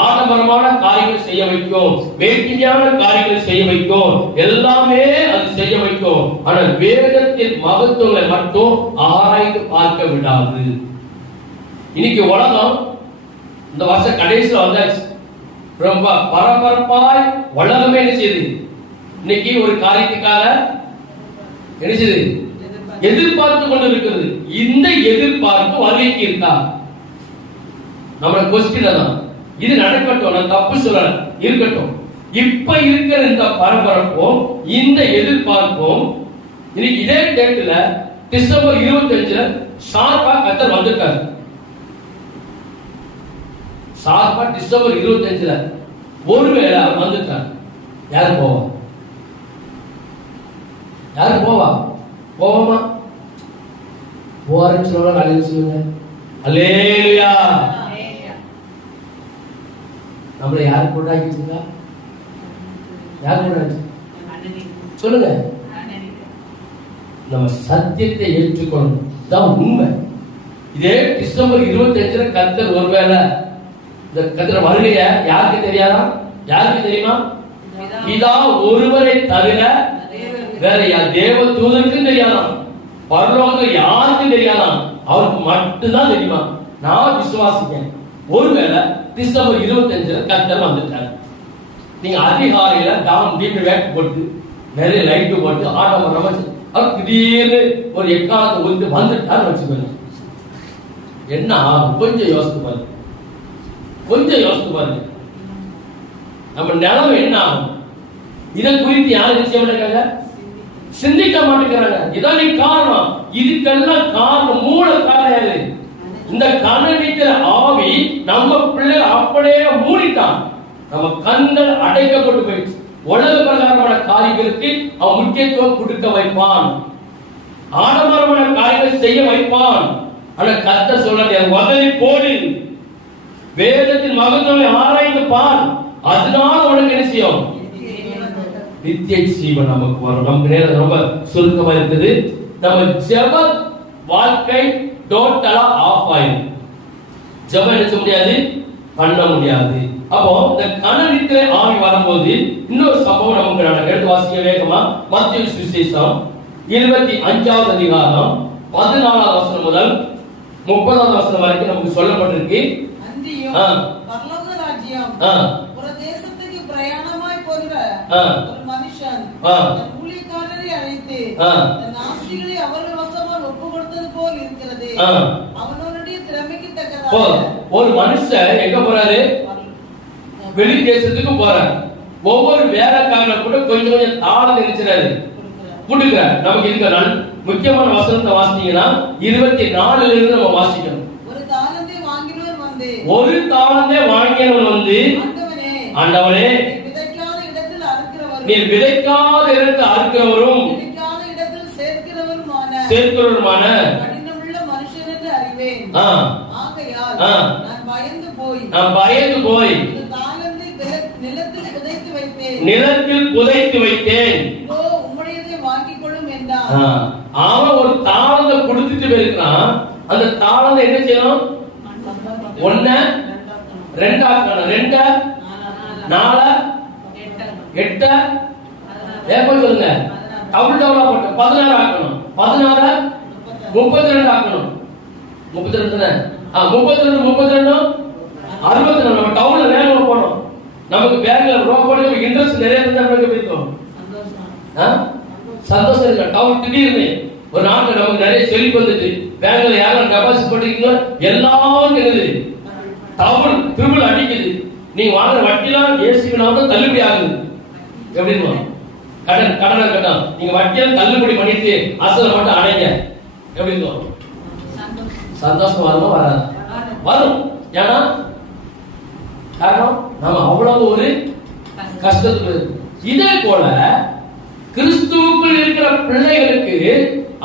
ஆடம்பரமான காரியங்கள் செய்ய வைக்கும், வேடிக்கையான காரியங்கள் செய்ய வைக்கும், எல்லாமே அது செய்ய வைக்கும். ஆனால் வேதத்தின் மகத்துவங்களை மட்டும் ஆராய்ந்து பார்க்க விடாது. இன்னைக்கு உலகம் இந்த வருஷம் கடைசியில் வந்தாச்சு, ரொம்ப பரபரப்பாய் உலகமே என்ன செய்யுது? இன்னைக்கு ஒரு காரியத்துக்காக என்ன செய்யுது? எதிர்பார்த்து கொண்டு இருக்கிறது. இந்த எதிர்பார்ப்பு வருகைக்கு இருக்கா? நம்மளோட கொஸ்டின் தான். இது நடக்கட்டும், நான் தப்பு சொல்ல இருக்கட்டும். இப்ப இருக்கிற இந்த பரபரப்பும் இந்த எதிர்பார்ப்பும் இன்னைக்கு இதே டேட்ல டிசம்பர் 25 ஷார்ப்பா கத்தர் வந்திருக்காரு. ஷார்ப்பா டிசம்பர் 25 ஒருவேளை அவர் வந்துட்டார், யாரு போவா? யாரு போவா? போவோமா? போறேன்னு சொல்லுங்க, அல்லேலூயா சொல்லுங்க. அல்லேலூயா. நம்மளை யார் கொண்டாக்கிட்டு? யார் கொண்டாச்சு சொல்லுங்க. நம்ம சத்தியத்தை ஏற்றுக்கொள்ளணும், தான் உண்மை. இதே டிசம்பர் 25 கர்த்தர் ஒருவேளை இந்த கர்த்தர் வருகைய யாருக்கு தெரியாதா? யாருக்கு தெரியுமா? பிதா ஒருவரை தவிர வேற தேவ தூதருக்கும் தெரியாதான், பரலோகத்தில் யாருக்கும் தெரியாதான், அவருக்கு மட்டும்தான் தெரியுமா. நான் விசுவாசிக்கிறேன், ஒருவேளை டிசம்பர் 25 கர்த்தர் வந்துட்டார். நீங்க அதிகாலையில டாம் டீப் வேட் போட்டு நிறைய லைட்டு போட்டு ஆடம்பரமா அவர் திடீர்னு ஒரு எக்காலத்தை வந்து வந்துட்டான்னு வச்சுக்கோங்க, என்ன ஆகும்? கொஞ்சம் யோசித்து பாருங்க. கொஞ்சம் யோசித்து பாருங்க, நம்ம நிலைமை என்ன ஆகும்? இதை குறித்து யாரும் நிச்சயம் இருக்காங்க, சிந்திக்க மாட்டேங்கிறாங்க. இதான் காரணம். இதுக்கெல்லாம் காரணம், மூல காரணம் யாரு? இந்த கணனிக்கிற ஆவி நம்ம பிள்ளை அப்படியே மூடிட்டான். நம்ம கண்கள் அடைக்கப்பட்டு போயிடுச்சு. உலக பிரகாரமான காரியங்களுக்கு அவன் முக்கியத்துவம் கொடுக்க வைப்பான், ஆடம்பரமான காரியங்கள் செய்ய வைப்பான். ஆனா கர்த்தர் சொல்றது உதவி போடு, வேதத்தின் மகத்துவம் ஆராய்ந்து பார், அதனால உனக்கு என்ன செய்யும்? நித்திய ஜீவன் நமக்கு வரும். நமக்கு நேரம் ரொம்ப சுருக்கமா இருக்குது. நம்ம ஜெப வாழ்க்கை டோட்டலா ஆஃப் ஆயிடும். ஜெபம் எடுக்க முடியாது, பண்ண முடியாது. அப்போ இந்த கணனித்திரை ஆவி வரும்போது இன்னொரு சம்பவம் நமக்கு நடக்க. எடுத்து வாசிக்க வேகமா. மத்தேயு சுவிசேஷம் 25வது அதிகாரம் 14வது வசனம் முதல் 30வது வசனம் வரைக்கும் நமக்கு சொல்லப்பட்டிருக்கு. பரலோக ராஜ்யம் ஒரு தேசத்துக்கு பிரயாணமாய் போகிற ஒரு மனுஷன் தன் ஊழியக்காரரை அழைத்து தன் ஆஸ்திகளை அவர்கள் வசமாக ஒப்பு கொடுத்தது போல் இருக்கிறது. அவனுடைய திறமைக்கு தக்கதாக ஒரு மனுஷன் எங்க போறாரு? வெளி தேசத்துக்கு போறாரு. ஒவ்வொரு வேலைக்காரன கூட கொஞ்சம் கொஞ்சம் தாளம் நினைச்சாரு கொடுக்கிறார். நமக்கு இருக்க முக்கியமான வசனத்தை வாசித்தீங்கன்னா 24ல இருந்து நம்ம வாசிக்கணும். ஒரு தாளந்தை வாங்கினவன் வந்து ஆண்டவனே நீ விதைக்காத இடத்தில் அறுக்கிறவரும் சேர்க்கிறவருமான கடினமுள்ள மனுஷன் என்று அறிவேன். ஆகையால் நான் பயந்து போய் நிலத்தில் புதைத்து வைத்தேன். உம்முடையதை வாங்கிக் கொள்ளும் என்றான். அவன் ஒரு தாளந்தை கொடுத்துட்டு போயிருக்கான். அந்த தாளந்தை என்ன செய்யணும்? 1 2 ஆக்கணும். 2 4 8 ஏப்ப சொல்லுங்க. டபுள் டபுளா போட்டு 16 ஆக்கணும். 16 32 ஆக்கணும். 32 32 62 நம்ம டவுன்ல வேலை போனோம். நமக்கு பேங்க்ல ரூபா போட்டு இன்ட்ரெஸ்ட் நிறைய இருந்தா போயிருக்கோம். சந்தோஷம் இல்ல. டவுன் திடீர்னு ஒரு நாட்டுல நமக்கு நிறைய செழிப்பு வந்துட்டு பேங்க்ல யாரும் டெபாசிட் பண்ணிருக்கீங்களோ எல்லாரும் இருக்குது. டவுன் ட்ரிபிள் அடிக்குது. நீங்க வாங்குற வட்டிலாம் ஏசினாலும் தள்ளுபடி ஆகுது. எப்படின்னு கடனை கட்டம் நீங்க வட்டியெல்லாம் தள்ளுபடி பண்ணிட்டு அசலை மட்டும் அடைங்க. எப்படின்னு சந்தோஷம் வருமா? வராது? வரும். ஏன்னா காரணம் நம்ம அவ்வளவு ஒரு கஷ்டத்துல. இதே போல கிறிஸ்துவுக்குள் இருக்கிற பிள்ளைகளுக்கு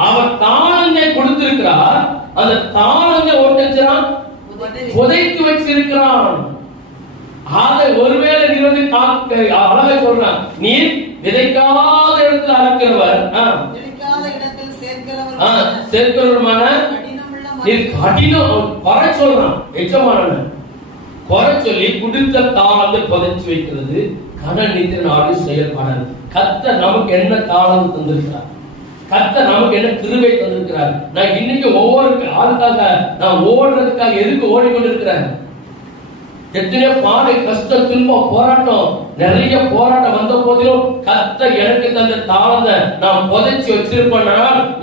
அவர் தாளந்தை கொடுத்திருக்கிறார். அந்த தாளந்தை ஒட்டச்சான் புதைத்து வச்சிருக்கிறான். அதை ஒருவேளை நீ வந்து அழகா சொல்றான், நீ விதைக்காத இடத்தில் அறுக்கிறவர் சேர்க்கிறவருமான கடினம் குறை சொல்றான். எச்சமான குறை சொல்லி குடித்த தாளத்தை புதைச்சு வைக்கிறது கணனித்திர நாடு செயல்பாடு. கர்த்தர் நமக்கு என்ன தாளம் தந்திருக்கிறார், கர்த்தர் நமக்கு என்ன கிருபை தந்திருக்கிறார். நான் இன்னைக்கு ஒவ்வொரு ஆளுக்காக நான் ஓடுறதுக்காக எதுக்கு ஓடிக்கொண்டிருக்கிறேன்? எத்தனையோ பாடை கஷ்டம் துன்பம் போராட்டம் நிறைய போராட்டம் வந்த போதிலும் கர்த்தர் எனக்கு தந்த தாளத்தை நான் புதைச்சு வச்சிருப்பேன்.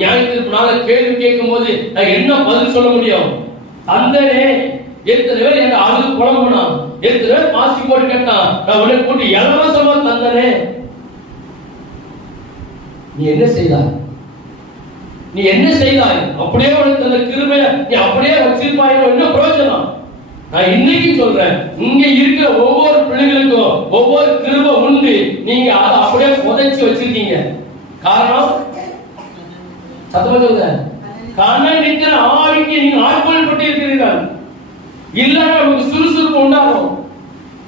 ஞாயிற்றுனால கேள்வி கேட்கும் போது நான் என்ன பதில் சொல்ல முடியும்? தந்தனே. எத்தனை பேர் எங்க அழுது புலம்புனான், எத்தனை பேர் மாசி போட்டு கேட்டான், நான் உடனே கூட்டி இலவசமா தந்தனே. நீ என்ன செய்தாய்? நீ என்ன செய்தாய்? அப்படியே உனக்கு அந்த கிருபையை நீ அப்படியே வச்சிருப்பாய். என்ன பிரயோஜனம்? நான் இன்னைக்கு சொல்றேன், இங்க இருக்கிற ஒவ்வொரு பிள்ளைகளுக்கும் ஒவ்வொரு கிருபை உண்டு. நீங்க அதை அப்படியே புதைச்சு வச்சிருக்கீங்க. காரணம் சத்தமா சொல்லுங்க, கணனித்திர ஆவிக்கு நீங்க ஆட்கொள்ளப்பட்டு இருக்கிறீர்கள். இல்ல நமக்கு சுறுசுறுப்பு உண்டாகும்.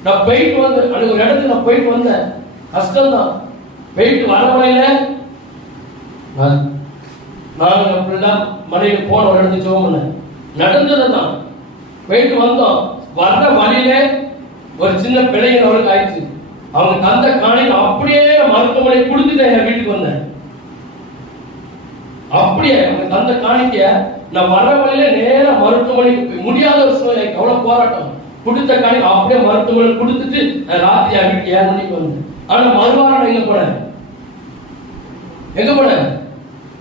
நான் போயிட்டு வந்தேன், அது ஒரு இடத்துக்கு நான் போயிட்டு வந்தேன், கஷ்டம்தான். போயிட்டு வர வரையில நான் அப்படிதான் மனைவி போன ஒரு இடத்துக்கு ஜெபம் நடந்ததுதான். போயிட்டு வந்தோம், வர்ற வழியில ஒரு சின்ன பிள்ளைங்க அவளுக்கு ஆயிடுச்சு. அவங்க தந்த காணியில் அப்படியே மருத்துவமனை கொடுத்துட்டு என் வீட்டுக்கு வந்தேன். அப்படியே அவங்க தந்த காணிக்க நான் வர்ற வழியில நேர மருத்துவமனைக்கு முடியாத ஒரு சூழ்நிலை, அவ்வளவு போராட்டம். கொடுத்த காணி அப்படியே மருத்துவமனை கொடுத்துட்டு ராத்திரி என் வீட்டுக்கு 7 மணிக்கு வந்தேன். ஆனா மறுவாரம் எங்க போனேன்? எங்க போனேன்?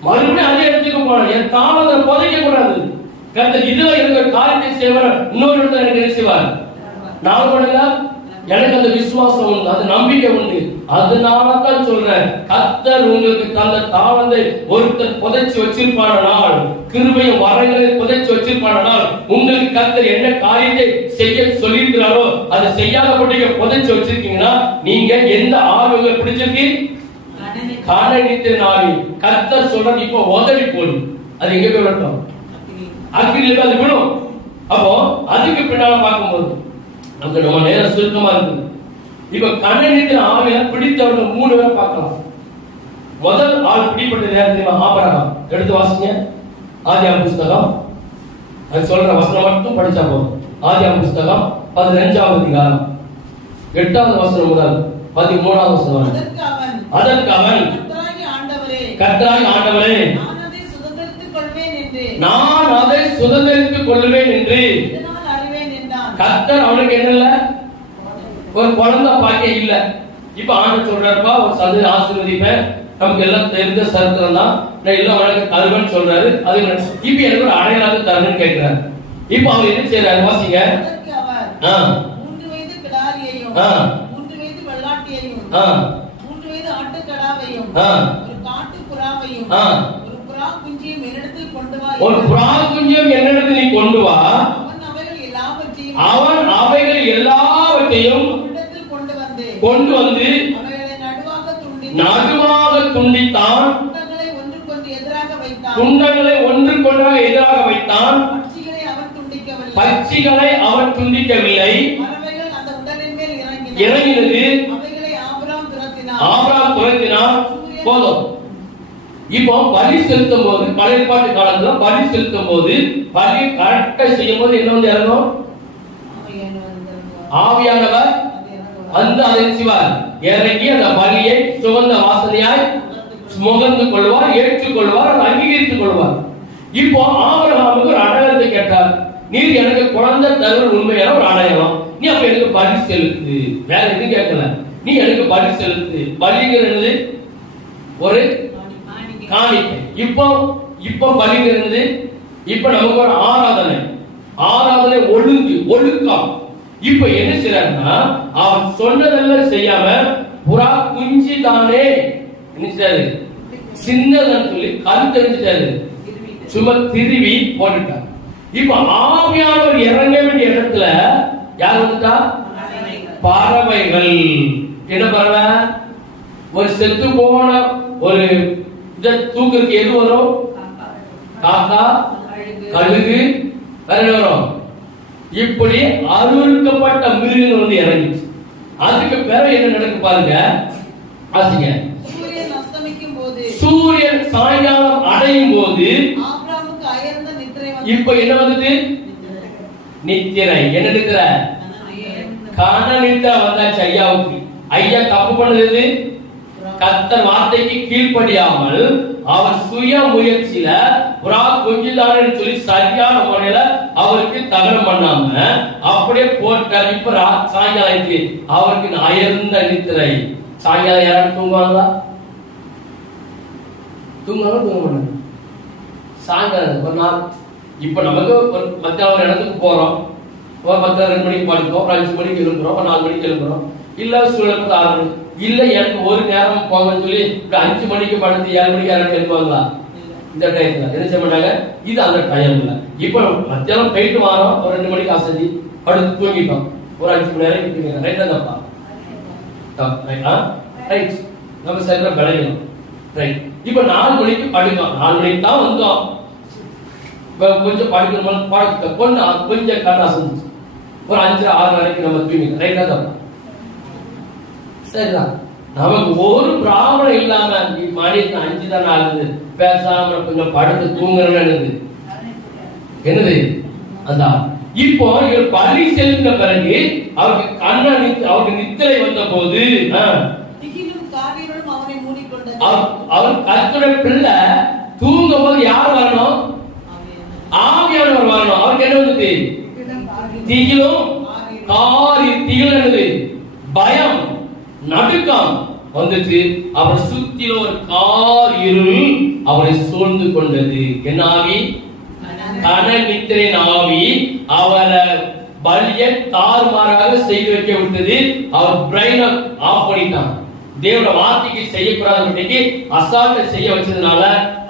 மறுபடியும் அதே இடத்துக்கு போனேன். என் தாமதம் புதைக்க கூடாது. கர்த்தர் இதுல இருக்கிற காரியத்தை செய்வார், இன்னொரு இடத்துல எனக்கு செய்வார். நான் பண்ணுங்க, எனக்கு அந்த விசுவாசம் உண்டு, அந்த நம்பிக்கை உண்டு. அதனாலதான் சொல்றேன், கர்த்தர் உங்களுக்கு தந்த தாளந்தை ஒருத்தர் புதைச்சு வச்சிருப்பான நாள், கிருபையும் வரங்களை புதைச்சு வச்சிருப்பான நாள், உங்களுக்கு கர்த்தர் என்ன காரியத்தை செய்ய சொல்லியிருக்கிறாரோ அதை செய்யாத போட்டு புதைச்சு வச்சிருக்கீங்கன்னா நீங்க எந்த ஆளுங்களை பிடிச்சிருக்கு? காணனித்தின் ஆவி. கர்த்தர் சொல்ற இப்ப உதவி போடும், அது எங்க போய் விட்டோம்? அக்கிரியில அது விடும். அப்போ அதுக்கு பின்னால பார்க்கும்போது அங்க நம்ம நேரம் சுருக்கமா இருக்குது. இப்ப கண்ணனித்தின் ஆவியை பிடித்தவர்கள் 3 பேர் பார்க்கலாம். முதல் ஆள் பிடிப்பட்ட நேரத்தில் ஆபிரகாம். எடுத்து வாசிங்க ஆதியாகம புஸ்தகம். அது சொல்ற வசனம் மட்டும் படிச்சா போதும். ஆதியாகம புஸ்தகம் 15வது அதிகாரம் 8வது வசனம் முதல் 13வது வசனம் வரை. அதற்கு அவன் கர்த்தராகிய ஆண்டவரே, நான் அதை சுதந்தரித்துக் கொள்வேன் என்று கர்த்தர் அவனுக்கு என்ன இல்ல, ஒரு குழந்தை பாக்கியம் இல்ல. இப்ப ஆண்டவர் சொல்றாருப்பா, ஒரு சந்ததி ஆசீர்வதிப்பேன், நமக்கு எல்லாம் தெரிந்த சரித்திரம் தான், நான் எல்லாம் உனக்கு தருவேன்னு சொல்றாரு. அது இப்ப எனக்கு ஒரு அடையாளத்தை தருவேன்னு கேட்கிறாரு. இப்ப அவர் என்ன செய்யறாரு? வாசிங்க. 3 வயது கிடாரியையும் 3 வயது வெள்ளாட்டியையும் 3 வயது ஆட்டுக்கடாவையும் ஒரு காட்டு புறாவையும் ஒரு புறா குஞ்சியும் என்னிடத்தில் கொண்டு வா. ஒரு புறா குஞ்சியும் என்னிடத்தில் நீ கொண்டு வா. அவன் அவைகள் எல்லாவற்றையும் கொண்டு வந்து நடுவாக துண்டித்தான், துண்டங்களை ஒன்றுக்கொன்றாக எதிராக வைத்தான், பட்சிகளை அவன் துண்டிக்கவில்லை, இறங்கினது, ஆபிரகாம் துரத்தினான். போதும். இப்போ பலி செலுத்தும் போது, பழைய ஏற்பாட்டு காலத்துல பலி செலுத்தும் போது, பலி கரெக்டா செய்யும் போது என்ன வந்து இறங்கும்? ஆவியானவர் அந்த அதிர்ச்சிவார் இறங்கி அந்த பலியை சுகந்த வாசனையாய் முகந்து கொள்வார், ஏற்றுக்கொள்வார், அதை அங்கீகரித்துக் கொள்வார். இப்போ ஆபிரகாமுக்கு ஒரு அடையாளத்தை கேட்டார். நீர் எனக்கு குழந்தை தருவது உண்மையான ஒரு அடையாளம், நீ அப்ப எனக்கு பலி செலுத்து. வேற எதுவும் கேட்கல, நீ எனக்கு பலி செலுத்து. பலிங்கிறது ஒரு காணிக்கை. இப்போ பலிங்கிறது இப்ப நமக்கு ஒரு ஆராதனை ஒழுக்கம். இப்ப என்ன செய்யறாருன்னா, அவன் சொன்னதெல்லாம் செய்யாம புறா குஞ்சு தானே நினைச்சாரு, சின்னதான் சொல்லி கல் தெரிஞ்சிட்டாரு, சும்மா திருவி போட்டுட்டார். இப்ப ஆவியானவர் இறங்க வேண்டிய இடத்துல யார் வந்துட்டா? பறவைகள். என்ன பறவை? ஒரு செத்து போன ஒரு இத தூக்குறதுக்கு எது வரும்? காக்கா, கழுகு, வேற வரும். இப்படி அருவருக்கப்பட்ட மிருகங்கள் வந்து இறங்கிச்சு. அதுக்கு பிறகு என்ன நடக்கு பாருங்க, ஆசிங்க. சூரியன் சாயங்காலம் அடையும் போது இப்ப என்ன வந்துட்டு? நித்திரை. என்ன நித்திரை? காண நித்திரை வந்தாச்சு ஐயாவுக்கு. ஐயா தப்பு பண்ணது, கர்த்தர் வார்த்தைக்கு கீழ்ப்படியாமல் அவர் சுய முயற்சியில புறா கொஞ்சிதான்னு சொல்லி சரியான முறையில அவருக்கு தகனம் பண்ணாம அப்படியே போட்டார். இப்ப சாயங்காலத்துக்கு அவருக்கு அயர்ந்த நித்திரை. சாயங்காலம் யாரும் தூங்குவாங்களா? தூங்க மாட்டாங்க. சாயங்காலம் ஒரு நாள் இப்ப நமக்கு ஒரு மத்திய ஒரு இடத்துக்கு போறோம், ஒரு 10-2 மணிக்கு படிப்போம், ஒரு 5 மணிக்கு எழுப்புறோம், ஒரு 4 மணிக்கு எழுப்புறோம். இல்ல சூழலுக்கு 6 மணி இல்ல, எனக்கு ஒரு நேரம் போகன்னு சொல்லி 5 மணிக்கு படுத்து 7 மணிக்கு யாரும் எழுப்புவாங்களா? இந்த டயத்துல என்ன செய்ய மாட்டாங்க. இது அந்த டைம் இல்ல. இப்ப மத்தியானம் போயிட்டு வரோம், ஒரு 2 மணிக்கு அசதி படுத்து தூங்கிட்டோம், ஒரு 5 மணி நேரம் தூங்கிட்டோம். ரைட்டா தப்பா? ரைட். நம்ம சரியா விளையணும். ரைட். இப்ப 4 மணிக்கு படுக்கோம், 4 மணிக்கு தான் வந்தோம், கொஞ்சம் படிக்கணும், கொஞ்சம் கண்ணா செஞ்சு ஒரு 5-6 வரைக்கும் நம்ம தூங்கிட்டோம். ரைட்டா தப்பா? சரிதான். நமக்கு ஒரு பிராபலம் இல்லாம மணி 5 தான் ஆகுது, பேசாம கொஞ்சம் படுத்து தூங்குறது என்னது அந்த. இப்போ இவர் பலி செலுத்த பிறகு அவருக்கு அவருக்கு நித்திரை வந்த போது அவர் கர்த்தருடைய பிள்ளை தூங்கும் போது யார் வரணும்? ஆவியானவர் வரணும். அவருக்கு என்ன வந்து? திகிலும் திகில், பயம், நடுக்கம் வந்துச்சு. அவர் சுத்தில ஒரு கார் இருள் அவரை சூழ்ந்து கொண்டது. என்ன ஆவி? கனநித்திரையின் ஆவி அவரை பலியை தாறுமாறாக செய்து வைக்க விட்டது. அவர் பிரைன் ஆஃப் பண்ணிட்டான். தேவனுடைய வார்த்தைக்கு செய்யக்கூடாது அசால்ட்டை செய்ய வச்சதுனால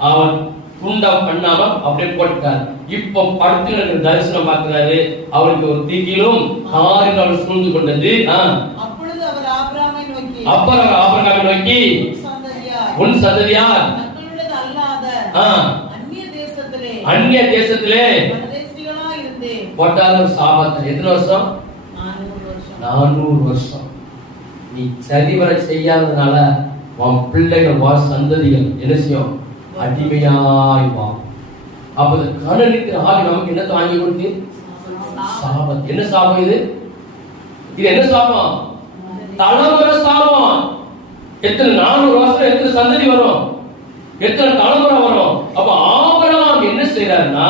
அவர் துண்டம் பண்ணாம அப்படியே போட்டார். இப்ப படுத்து கிடக்கிற தரிசனம் பார்க்கிறாரு. அவருக்கு ஒரு தீக்கிலும் காரில் சூழ்ந்து கொண்டது. அப்பொழுது அவர் ஆபிரகாமை நோக்கி உன் சந்ததியார் அந்நிய தேசத்திலே போட்டாலும் சாபத்தில் எத்தனை வருஷம்? 400 வருஷம். நீ சரிவர செய்யாததுனால உன் பிள்ளைகள் சந்ததிகள் என்ன செய்யும்? அடிமையாய்வா. அப்ப கணனிக்கிற ஆவி நமக்கு என்னத்தை வாங்கி கொடுத்து? சாபம். என்ன சாபம் இது? இது என்ன சாபம்? தலைமுறை சாபம். எத்தனை 400 வருஷம் எத்தனை சந்ததி வரும்? எத்தனை தலைமுறை வரும்? அப்ப ஆபிரகாம் என்ன செய்யறாருன்னா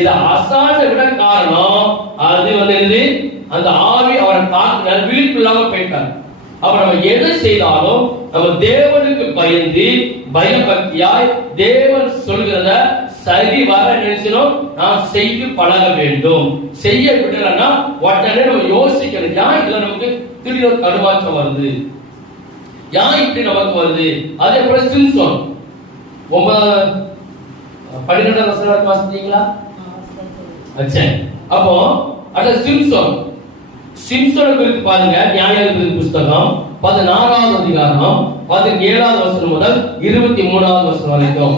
இத அசால்ட்ட விட காரணம் அது வந்து அந்த ஆவி அவரை தாக்குன விழிப்பு இல்லாம போயிட்டார். அப்ப நம்ம எதை செய்தாலும் நம்ம தேவனுக்கு பயந்து பயபக்தியாய் தேவன் சொல்கிறத சரி வர நினைச்சோம் நாம் செய்து பழக வேண்டும். செய்ய விடலன்னா உடனே நம்ம யோசிக்கணும். ஏன் இதுல நமக்கு திடீர்னு தடுமாற்றம் வருது? ஏன் இப்படி நமக்கு வருது? அதே போல சிம்சோன் 12 வசனம் வாசிச்சீங்களா? அப்போ அட சிம்சோனை குறித்து பாருங்க. நியாயாதிபதி புஸ்தகம் 16வது அதிகாரம் 17வது வசனம் முதல் 23வது வசனம் வரைக்கும்.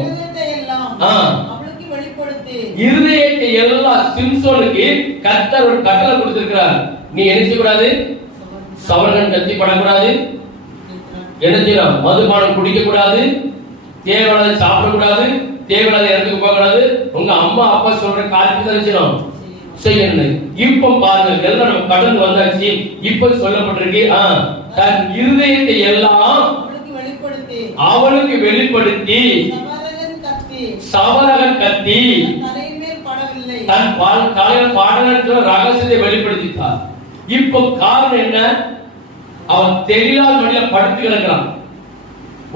இருதயத்தை எல்லாம் சிம்சோனுக்கு கர்த்தர் ஒரு கட்டளை கொடுத்திருக்கிறார். நீ என்ன செய்யக்கூடாது? சவரகன் கத்தி படக்கூடாது. என்ன செய்யலாம்? மதுபானம் குடிக்க கூடாது. தேவையானதை சாப்பிடக்கூடாது. தேவையானதை இடத்துக்கு போக கூடாது. உங்க அம்மா அப்பா சொல்ற காரியத்தை செய்யணும். இப்ப பாருங்க எல்லாம் நம்ம கடந்து வந்தாச்சு. இப்ப சொல்லப்பட்டிருக்கு தன் இருதயத்தை எல்லாம் அவளுக்கு வெளிப்படுத்தி சவரகன் கத்தி தன் தலையில் பாடலுக்கு ரகசியத்தை வெளிப்படுத்திட்டார். இப்ப காரணம் என்ன? அவன் தெளிவாத மடியில படுத்து கிடக்கிறான்.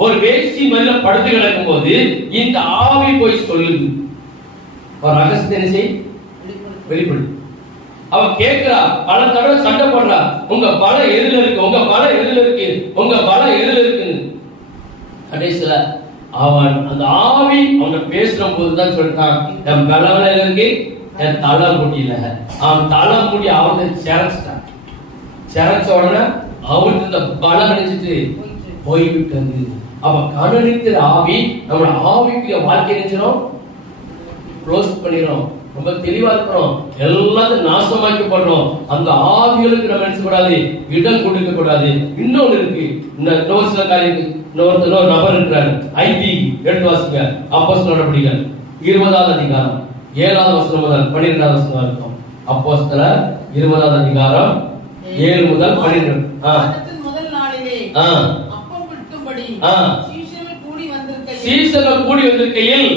ஒரு வேசி மடியில படுத்து கிடக்கும் போது இந்த ஆவி போய் சொல்லுது. ஒரு ரகசியத்தை வெளிப்படு. அவன் கேட்கிறா, பல தடவை சண்டை போடுறா. உங்க பலம் எதுல இருக்கு? உங்க பலம் எதுல இருக்கு? உங்க பலம் எதுல இருக்கு? கடைசியில அவன் அந்த ஆவி அவனை பேசுற போதுதான் சொல்லிட்டான், என் பலவன இருக்கு, என் தலை முடியல. அவன் தலை முடி அவனை சிறச்சிட்டான். சிறச்ச உடனே அவனுக்கு இந்த பலம் நினைச்சிட்டு போய்விட்டது. அவன் கணனிக்கிற ஆவி நம்மளோட ஆவிக்குரிய வாழ்க்கை நினைச்சிடும், க்ளோஸ் பண்ணிடும். ரொம்ப தெளிவா இருக்கிறோம். எல்லாத்தையும் நாசமாக்கி பண்றோம். அந்த ஆவிகளுக்கு நம்ம நினைச்ச கூடாது, இடம் கொடுக்க கூடாது. இன்னொன்னு இருக்கு. இன்னொரு சில காரியம் இன்னொரு நபர் இருக்கிறார். ஐடி எடுத்து வாசிங்க. அப்போஸ்தலர் நடபடிகள் 20வது அதிகாரம் 7வது வசனம் முதல் 12வது வசனம் வரைக்கும். அப்போஸ்தலர் 20வது அதிகாரம் 7 முதல் 12. முதல் நாளிலே அப்பம் விற்கும்படி சீஷர்கள் கூடி வந்திருக்கையில்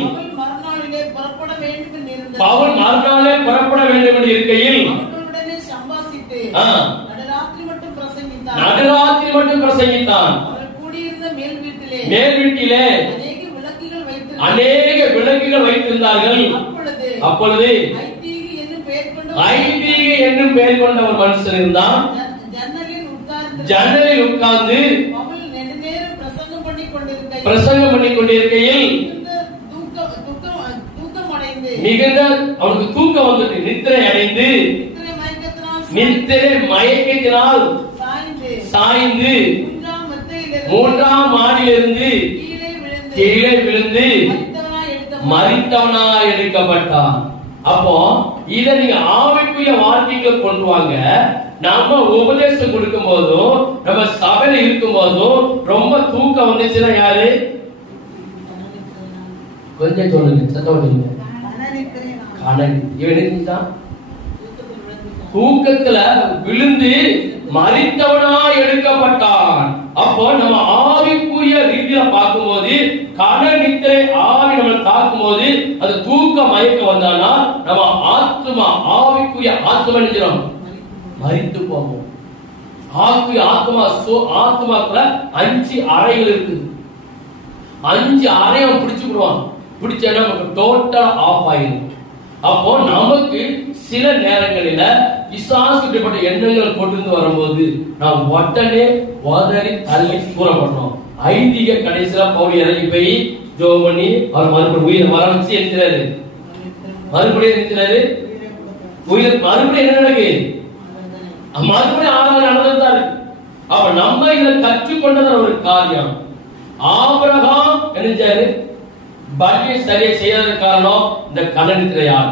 பவுல் மறுநாளே புறப்பட வேண்டும் என்று இருக்கையில் நடுராத்திரி மட்டும் பிரசங்கித்தான். மேல் வீட்டிலே அநேக விளக்குகள் வைத்திருந்தார்கள். அப்பொழுது ஐதீக என்னும் பெயர் கொண்ட ஒரு மனுஷன் இருந்தான். ஜன்னலில் உட்கார்ந்து பிரசங்கம் பண்ணி கொண்டிருக்கையில் மிகுந்த அவனுக்கு தூக்கம் வந்துட்டு நித்திரை அடைந்து நித்திரை மயக்கத்தினால் சாய்ந்து 3ஆம் மாடியிலிருந்து கீழே விழுந்து மரித்தவனா எடுக்கப்பட்டான். அப்போ இத நீங்க ஆவிக்குரிய வாழ்க்கைக்கு கொண்டு வாங்க. நம்ம உபதேசம் கொடுக்கும் போதும் நம்ம சபையில இருக்கும் போதும் ரொம்ப தூக்கம் வந்துச்சுன்னா யாரு? கொஞ்சம் சொல்லுங்க, சத்தம். தூக்கத்துல விழுந்து மரித்தவனா எடுக்கப்பட்டான். அப்போ நம்ம ஆவிக்குரிய ரீதியில பார்க்கும் போது கனநித்திரை ஆவி நம்ம தாக்கும் போது அது தூக்க மயக்க வந்தானா நம்ம ஆத்மா ஆவிக்குரிய ஆத்மா நினைக்கிறோம் மரித்து போவோம். ஆத்மாக்குள்ள 5 அறைகள் இருக்குது. 5 அறையும் பிடிச்சுடுவான். பிடிச்சா நமக்கு டோட்டல் ஆஃப் ஆயிடும். அப்போ நமக்கு சில நேரங்களில பிசாசு இப்படிப்பட்ட எண்ணங்கள் கொண்டு வரும்போது நாம் உடனே உதறி தள்ளி தூர பண்றோம். ஐதீக கடைசியில பவுல் இறங்கி போய் ஜெபம் பண்ணி அவர் மறுபடியும் உயிரை வர வச்சு இருக்கிறாரு. மறுபடியும் இருக்கிறாரு உயிர் மறுபடியும் என்ன நடக்கு? மறுபடியும் ஆராதனை நடந்தாரு. அப்ப நம்ம இதை கற்றுக்கொண்டது ஒரு காரியம். ஆபிரகாம் நினைச்சாரு பலியை சரியா செய்யாத காரணம் இந்த கணனித்திரையால்.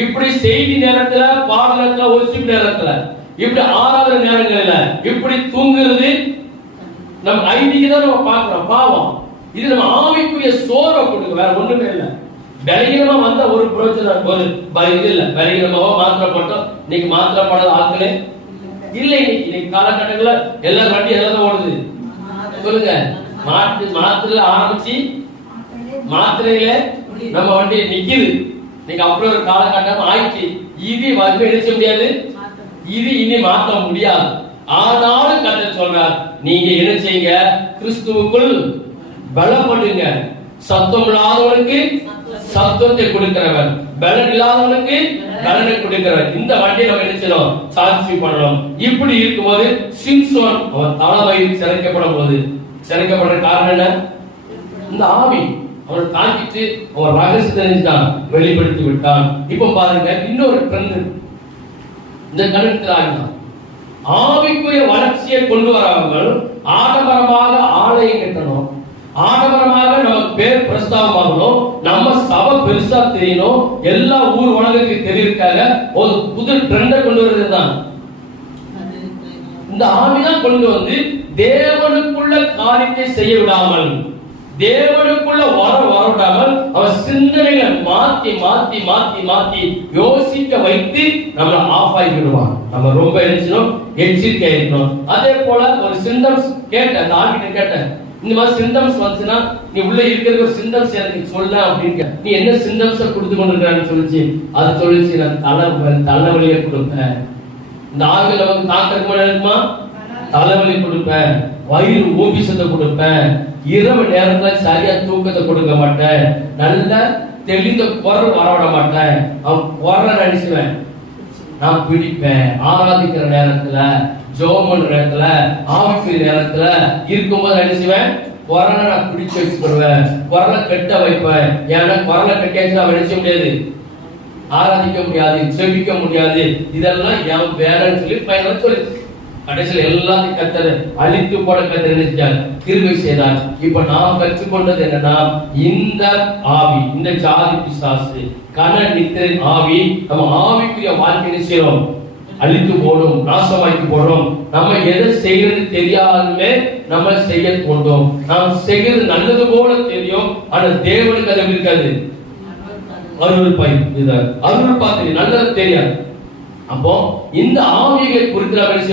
இப்படி செய்தி நேரத்துல, பாடலத்துல, ஒலிச்சிப்பு நேரத்துல, இப்படி ஆராதனை நேரங்கள்ல இப்படி தூங்குறது நம்ம ஐடிக்கு தான் நம்ம பார்க்கிறோம். பாவம். இது நம்ம ஆவிக்குரிய சோர்வை கொடுக்க, வேற ஒண்ணுமே இல்லை. பலகீனமா வந்த ஒரு பிரயோஜனம் ஒரு இது இல்ல. பலகீனமாவோ மாத்திரப்பட்டோம். இன்னைக்கு மாத்திரப்படாத ஆட்களே இல்லை. இன்னைக்கு காலகட்டங்கள்ல எல்லாரும் வண்டி எல்லாம் ஓடுது. சொல்லுங்க, மாத்திரை ஆரம்பிச்சு மாத்திரையில நம்ம வண்டி நிக்குது. இன்னைக்கு அப்படி ஒரு காலகட்டம் ஆயிடுச்சு. இது வந்து எடுக்க முடியாது, இது இனி மாற்ற முடியாது. ஆனாலும் கர்த்தர் சொல்றார், நீங்க என்ன செய்யுங்க? கிறிஸ்துவுக்குள் பலப்படுங்க. சத்தம் இல்லாதவனுக்கு சத்தத்தை கொடுக்கிறவர், பலன் இல்லாதவனுக்கு பலனை கொடுக்கிறவர். இந்த வண்டியை நம்ம என்ன செய்யணும்? சாட்சி பண்ணணும். இப்படி இருக்கும்போது சிம்சோன் அவன் தலைவயில் சிறைக்கப்படும் போது, சிறைக்கப்படுற காரணம் என்ன? இந்த ஆவி அவனை தாக்கிட்டு அவன் ரகசியத்தை வெளிப்படுத்தி விட்டான். இப்ப பாருங்க, இன்னொரு ட்ரெண்ட் இந்த கணத்தில் ஆகினான். ஆவிக்குரிய வளர்ச்சியை கொண்டு வராமல் ஆடம்பரமாக ஆலயம் கட்டணும், ஆடம்பரமாக நமக்கு பேர் பிரஸ்தாபமாகணும், நம்ம சபை பெருசா தெரியணும், எல்லா ஊர் உலகத்துக்கு தெரியிருக்காங்க. ஒரு புது ட்ரெண்டை கொண்டு வருதுதான் இந்த ஆவிதான் கொண்டு வந்து தேவனுக்குள்ள காரியத்தை செய்ய விடாமல், தேவனுக்குள்ள வரவிடாமல் அவன் சிந்தனைகளை மாத்தி மாத்தி மாத்தி மாத்தி யோசிக்க வைத்து நம்மளை ஆஃப் ஆகி விடுவான். நம்ம ரொம்ப எச்சரிக்கையா இருக்கணும். அதே போல ஒரு சிம்டம்ஸ் கேட்டேன், அந்த ஆகிட்ட கேட்டேன், இந்த மாதிரி சிம்டம்ஸ் வந்துச்சுன்னா நீ உள்ள இருக்கிற ஒரு சிம்டம்ஸ் எனக்கு சொல்ல அப்படின்னு. நீ என்ன சிம்டம்ஸ் கொடுத்து கொண்டிருக்கான்னு சொல்லிச்சு. அது சொல்லிச்சு, நான் தலைவலியை கொடுப்பேன். இந்த ஆவில வந்து தாக்கறதுக்கு இருக்குமா? தலைவலி கொடுப்பேன், வயிறு ஊபிசத்தை கொடுப்பேன், இரவு நேரத்துல சரியா தூக்கத்தை கொடுக்க மாட்டேன், நல்ல தெளிந்த குரல் வரவிட மாட்டேன், அவன் குரலை நடிச்சுவேன், நான் பிடிப்பேன். ஆராதிக்கிற நேரத்துல, ஜோமன் நேரத்துல, ஆவிக்குரிய நேரத்துல இருக்கும்போது நடிச்சுவேன், குரலை நான் பிடிச்சு வச்சுக்கிடுவேன், குரலை கட்ட வைப்பேன். ஏன்னா குரலை கட்டியாச்சு அவன் நினைச்ச முடியாது, ஆராதிக்க முடியாது, செபிக்க முடியாது. இதெல்லாம் என் வேலைன்னு சொல்லி பையனை சொல்லி கடைசியில் எல்லாத்தையும் கத்தர் அழித்து போட கத்தர் நினைச்சார், கிருபை செய்தார். இப்ப நாம் கற்றுக்கொண்டது என்னன்னா, இந்த ஆவி, இந்த ஜாதி பிசாசு, கன நித்திரை ஆவி நம்ம ஆவிக்குரிய வாழ்க்கை செய்யறோம், அழித்து போடும், நாசமாக்கி போடும். நம்ம எதை செய்யறது தெரியாதுமே நம்ம செய்ய தோன்றும். நாம் செய்யறது நல்லது போல தெரியும், ஆனா தேவனுக்கு அது இருக்காது. அருள் பார்த்து நல்லது தெரியாது. அப்போ இந்த ஆவிகளை குறித்து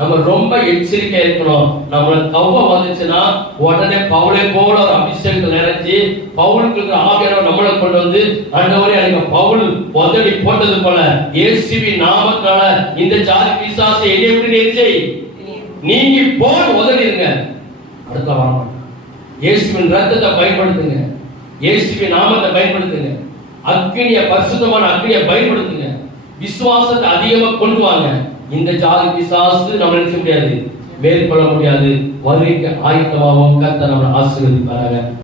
நம்ம ரொம்ப எச்சரிக்கையா இருக்கணும். நம்மள கவ்வ வந்துச்சுன்னா உடனே பவுலை போல ஒரு அபிஷேகத்தில் நினைச்சு பவுலுக்கு ஆவியானவர் நம்மளை கொண்டு வந்து, ஆண்டவரே எனக்கு பவுல் உதவி போட்டது போல இயேசுவி நாமத்தால இந்த ஜாதி பிசாசை என்னை விட்டு நிறுத்தி நீங்கி போல் உதவிடுங்க. அடுத்த வாரம் இயேசுவின் ரத்தத்தை பயன்படுத்துங்க, இயேசுவின் நாமத்தை பயன்படுத்துங்க, அக்னிய பரிசுத்தமான அக்னியை பயன்படுத்துங்க, விசுவாசத்தை அதிகமா கொண்டு வாங்க. இந்த ஜாதி பிசாசு நம்ம நினைக்க முடியாது, மேற்கொள்ள முடியாது. வருகைக்கு ஆயத்தமாகவும் கர்த்தர் நம்மை ஆசீர்வதிப்பாராக.